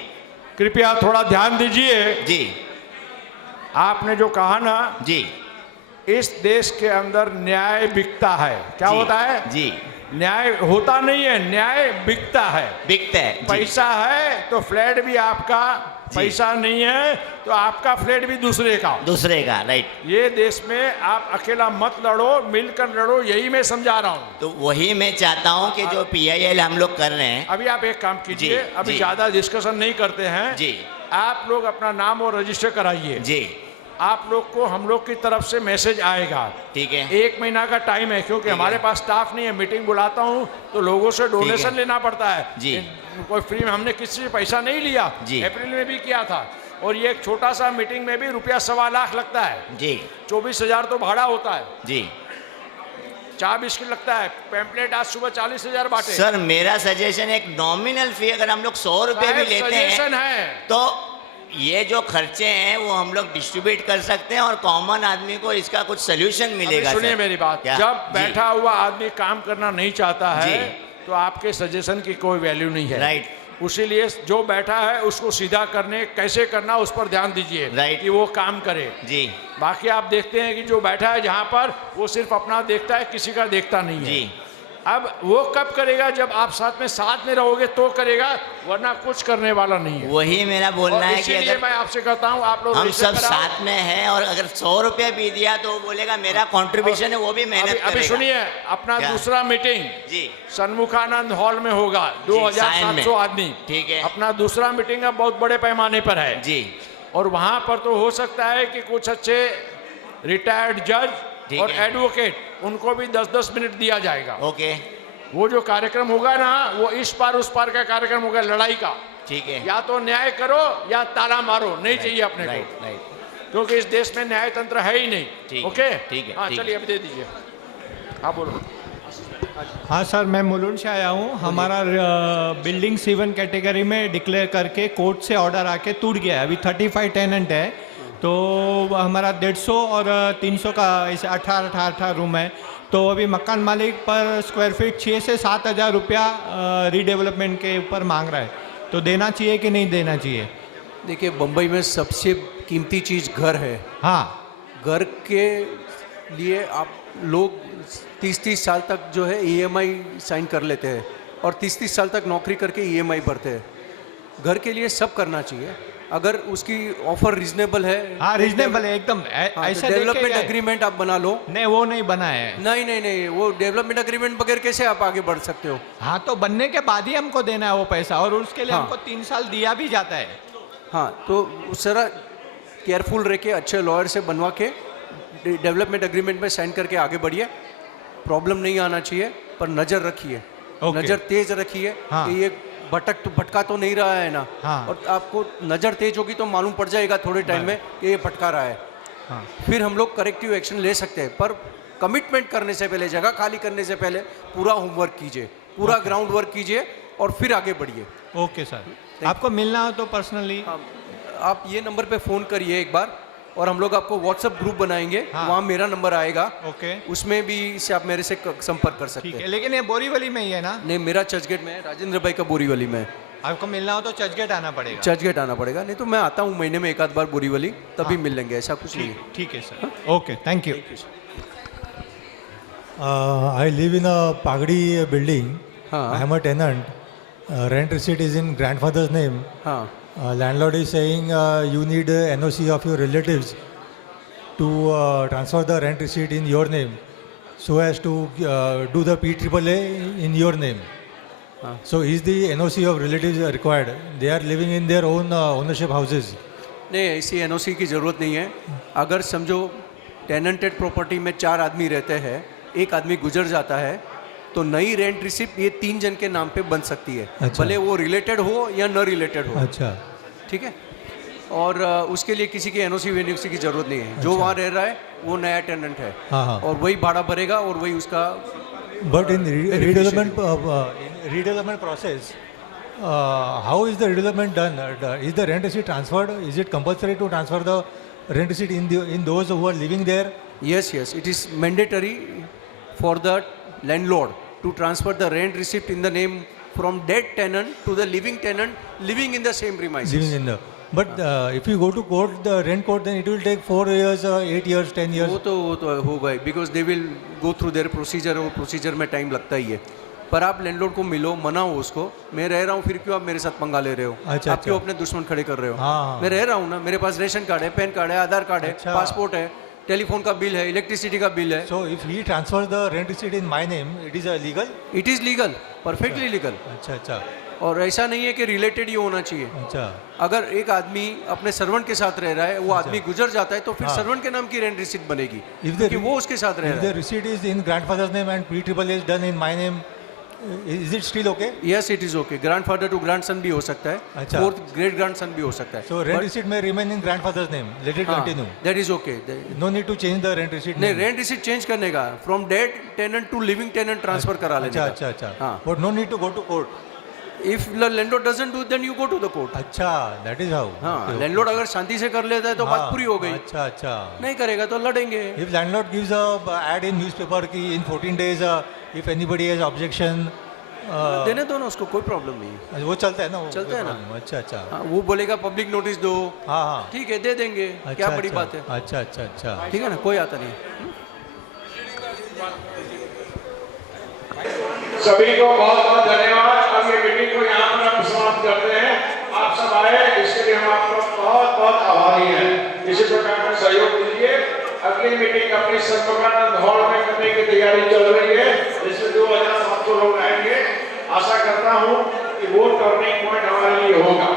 कृपया थोड़ा ध्यान दीजिए जी। आपने जो कहा ना जी, इस देश के अंदर न्याय बिकता है। क्या होता है जी? न्याय होता नहीं है, न्याय बिकता है। बिकता है। पैसा है तो फ्लैट भी आपका, पैसा नहीं है तो आपका फ्लैट भी दूसरे का। राइट। ये देश में आप अकेला मत लड़ो, मिलकर लड़ो, यही मैं समझा रहा हूँ। तो वही मैं चाहता हूँ कि जो PIL हम लोग कर रहे हैं। अभी आप एक काम कीजिए, अभी ज्यादा डिस्कशन नहीं करते हैं जी। आप लोग अपना नाम और रजिस्टर कराइए जी। आप लोग को हम लोग की तरफ से मैसेज आएगा, ठीक है? 1 महीना का टाइम है, क्योंकि हमारे पास स्टाफ नहीं है। मीटिंग बुलाता हूँ तो लोगों से डोनेशन लेना पड़ता है जी। कोई फ्री में हमने किसी से पैसा नहीं लिया, अप्रैल में भी किया था। और ये एक छोटा सा मीटिंग में भी ₹1.25 लाख लगता है जी। 24,000 तो भाड़ा होता है जी, चाय बिस्किट लगता है, पैम्पलेट आज सुबह 40,000 बांटे। सर मेरा सजेशन एक नॉमिनल फी, अगर हम लोग 100 रुपए भी लेते हैं तो ये जो खर्चे हैं वो हम लोग डिस्ट्रीब्यूट कर सकते हैं और कॉमन आदमी को इसका कुछ सोल्यूशन मिलेगा। सुनिए मेरी बात, जब बैठा हुआ आदमी काम करना नहीं चाहता है तो आपके सजेशन की कोई वैल्यू नहीं है। राइट। उसीलिए जो बैठा है उसको सीधा करने कैसे करना उस पर ध्यान दीजिए कि वो काम करे जी। बाकी आप देखते हैं कि जो बैठा है जहाँ पर वो सिर्फ अपना देखता है, किसी का देखता नहीं है जी। अब वो कब करेगा? जब आप साथ में रहोगे तो करेगा, वरना कुछ करने वाला नहीं है। वही मेरा बोलना है कि अगर मैं आपसे कहता हूँ आप लोग हम सब साथ में हैं और अगर 100 रुपये भी दिया तो वो बोलेगा मेरा कंट्रीब्यूशन है, वो भी मेहनत करेगा। अभी सुनिए, अपना दूसरा मीटिंग जी सन्मुखानंद हॉल में होगा, 2700 आदमी, ठीक है? अपना दूसरा मीटिंग अब बहुत बड़े पैमाने पर है जी। और वहाँ पर तो हो सकता है कि कुछ अच्छे रिटायर्ड जज और एडवोकेट, उनको भी 10-10 मिनट दिया जाएगा। ओके। वो जो कार्यक्रम होगा ना वो इस पार उस पार का कार्यक्रम होगा, लड़ाई का, ठीक है? या तो न्याय करो या ताला मारो, नहीं चाहिए अपने को, क्योंकि इस देश में न्याय तंत्र है ही नहीं। ओके, ठीक है? हाँ चलिए अभी दे दीजिए। हाँ बोलो। हाँ सर, मैं मुलुंड से आया हूँ। हमारा बिल्डिंग C1 कैटेगरी में डिक्लेयर करके कोर्ट से ऑर्डर आके टूट गया है। अभी 35 टेनेंट है, तो हमारा 150 और 300 का ऐसे 18 रूम है। तो अभी मकान मालिक पर स्क्वायर फीट 6 से 7 हज़ार रुपया रीडेवलपमेंट के ऊपर मांग रहा है, तो देना चाहिए कि नहीं देना चाहिए? देखिए, बम्बई में सबसे कीमती चीज़ घर है। हाँ, घर के लिए आप लोग 30-30 साल तक जो है EMI साइन कर लेते हैं और 30-30 साल तक नौकरी करके EMI भरते हैं। घर के लिए सब करना चाहिए अगर उसकी ऑफर रीजनेबल है। हाँ, रीजनेबल है एकदम। ऐसा डेवलपमेंट एग्रीमेंट आप बना लो। नहीं, वो नहीं बना है। नहीं, वो डेवलपमेंट एग्रीमेंट बगैर कैसे आप आगे बढ़ सकते हो? हाँ, तो बनने के बाद ही हमको देना है वो पैसा, और उसके लिए हमको 3 साल दिया भी जाता है। हाँ, तो उस तरह केयरफुल रह के अच्छे लॉयर से बनवा के डेवलपमेंट एग्रीमेंट में साइन करके आगे बढ़िए। प्रॉब्लम नहीं आना चाहिए, पर नज़र रखिए, नज़र तेज रखिए कि ये भटका तो नहीं रहा है ना। हाँ। और आपको नज़र तेज होगी तो मालूम पड़ जाएगा थोड़े टाइम में कि ये भटका रहा है। हाँ। फिर हम लोग करेक्टिव एक्शन ले सकते हैं, पर कमिटमेंट करने से पहले, जगह खाली करने से पहले पूरा होमवर्क कीजिए, पूरा ग्राउंड वर्क कीजिए और फिर आगे बढ़िए। Okay sir. आपको मिलना हो तो पर्सनली आप ये नंबर पे फ़ोन करिए एक बार, और हम लोग आपको व्हाट्सएप ग्रुप बनाएंगे। हाँ। वहाँ मेरा नंबर आएगा। ओके। उसमें भी से आप मेरे से संपर्क कर सकते ठीक है, हैं। लेकिन ये बोरीवली में ही है ना? नहीं, मेरा चर्चगेट में है, राजेंद्र भाई का बोरीवली में है। आपको मिलना हो तो चर्चगेट आना पड़ेगा। चर्चगेट आना पड़ेगा, नहीं तो मैं आता हूँ महीने में एक आध बार बोरीवली, तभी हाँ। मिल लेंगे, ऐसा कुछ नहीं है। ठीक है sir. Okay, thank you. I live in a Pagdi building. I am a tenant. Rent receipt is in grandfather's name. Landlord is saying you need a NOC of your relatives to transfer the rent receipt in your name, so as to do the PAAA in your name. So is the NOC of relatives required? They are living in their own ownership houses. नहीं, ऐसी NOC की ज़रूरत नहीं है। अगर समझो टेनेंटेड property में 4 आदमी रहते हैं, एक आदमी गुजर जाता है, तो नई रेंट रिसिप्ट ये 3 जन के नाम पे बन सकती है। अच्छा। भले वो रिलेटेड हो या न रिलेटेड हो। अच्छा। ठीक है। और उसके लिए किसी की NOC वेनोसी की ज़रूरत नहीं है। जो वहाँ रह रहा है वो नया टेनेंट है। हाँ। और वही भाड़ा भरेगा और वही उसका। But in redevelopment process, how is the redevelopment done? Is the rent receipt transferred? Is it compulsory to transfer the rent receipt in those who are living there? Yes, it is mandatory for the landlord to transfer the rent receipt in the name from dead tenant to the living tenant living in the same premises. Living in the. But if you go to court, the rent court, then it will take 4 years, 8 years, 10 years. वो तो होगा ही, because they will go through their procedure, और procedure में time लगता ही है। पर आप landlord को मिलो, मनाओ उसको, मैं रह रहा हूँ, फिर क्यों आप मेरे साथ पंगा ले रहे हो? अच्छा, आप क्यों अपने दुश्मन खड़े कर रहे हो? हाँ। मैं रह रहा हूँ ना, मेरे पास रेशन कार्ड है, पैन कार्ड है, आधार कार्ड है, पासपोर्ट है, टेलीफोन का बिल है, इलेक्ट्रिसिटी का बिल है। So if he transfers the rent receipt in my name, it is illegal? It is legal, perfectly legal. अच्छा। और ऐसा नहीं है कि रिलेटेड ही होना चाहिए। अच्छा। अगर एक आदमी अपने सर्वेंट के साथ रह रहा है, वो आदमी गुजर जाता है, तो फिर सर्वेंट के नाम की रेंट रिसीट बनेगी, क्योंकि वो उसके साथ रह रहा है। If the receipt is in grandfather's name and PAAA is done in my name, is it still okay? Yes, it is okay. Grandfather to grandson भी हो सकता है, अच्छा। fourth great grandson भी हो सकता है। So rent receipt may remain in grandfather's name. Let it continue. That is okay. No need to change the rent receipt. नहीं, रेंट रिसीट चेंज करने का, from dead tenant to living tenant transfer करा लेने का। अच्छा। But no need to go to court. If the landlord doesn't do, then you go to the court. अच्छा, that is how. हाँ, landlord अगर शांति से कर लेता है तो बात पूरी हो गई। अच्छा। नहीं करेगा तो लड़ेंगे। If landlord gives a ad in newspaper कि in 14 days if anybody has objection, देने दो ना उसको, कोई प्रॉब्लम नहीं। वो चलता है ना? चलता है ना। अच्छा। हाँ, वो बोलेगा पब्लिक नोटिस दो। हाँ। ठीक है, दे देंगे। क्या बड़ी बात है? अच्छा। ठीक है ना, कोई आता नहीं। सभी को बहुत बहुत धन्यवाद। अब ये मीटिंग को यहाँ पर हम समाप्त करते हैं। आप सब आए, इसके लिए हम आपको बहुत बहुत आभारी हैं। इसी प्रकार का सहयोग दीजिए। अगली मीटिंग अपनी सर्वकानंद हॉल में करने की तैयारी चल रही है, जिसमें 2700 लोग आएंगे। आशा करता हूँ कि वो टर्निंग पॉइंट हमारे लिए होगा।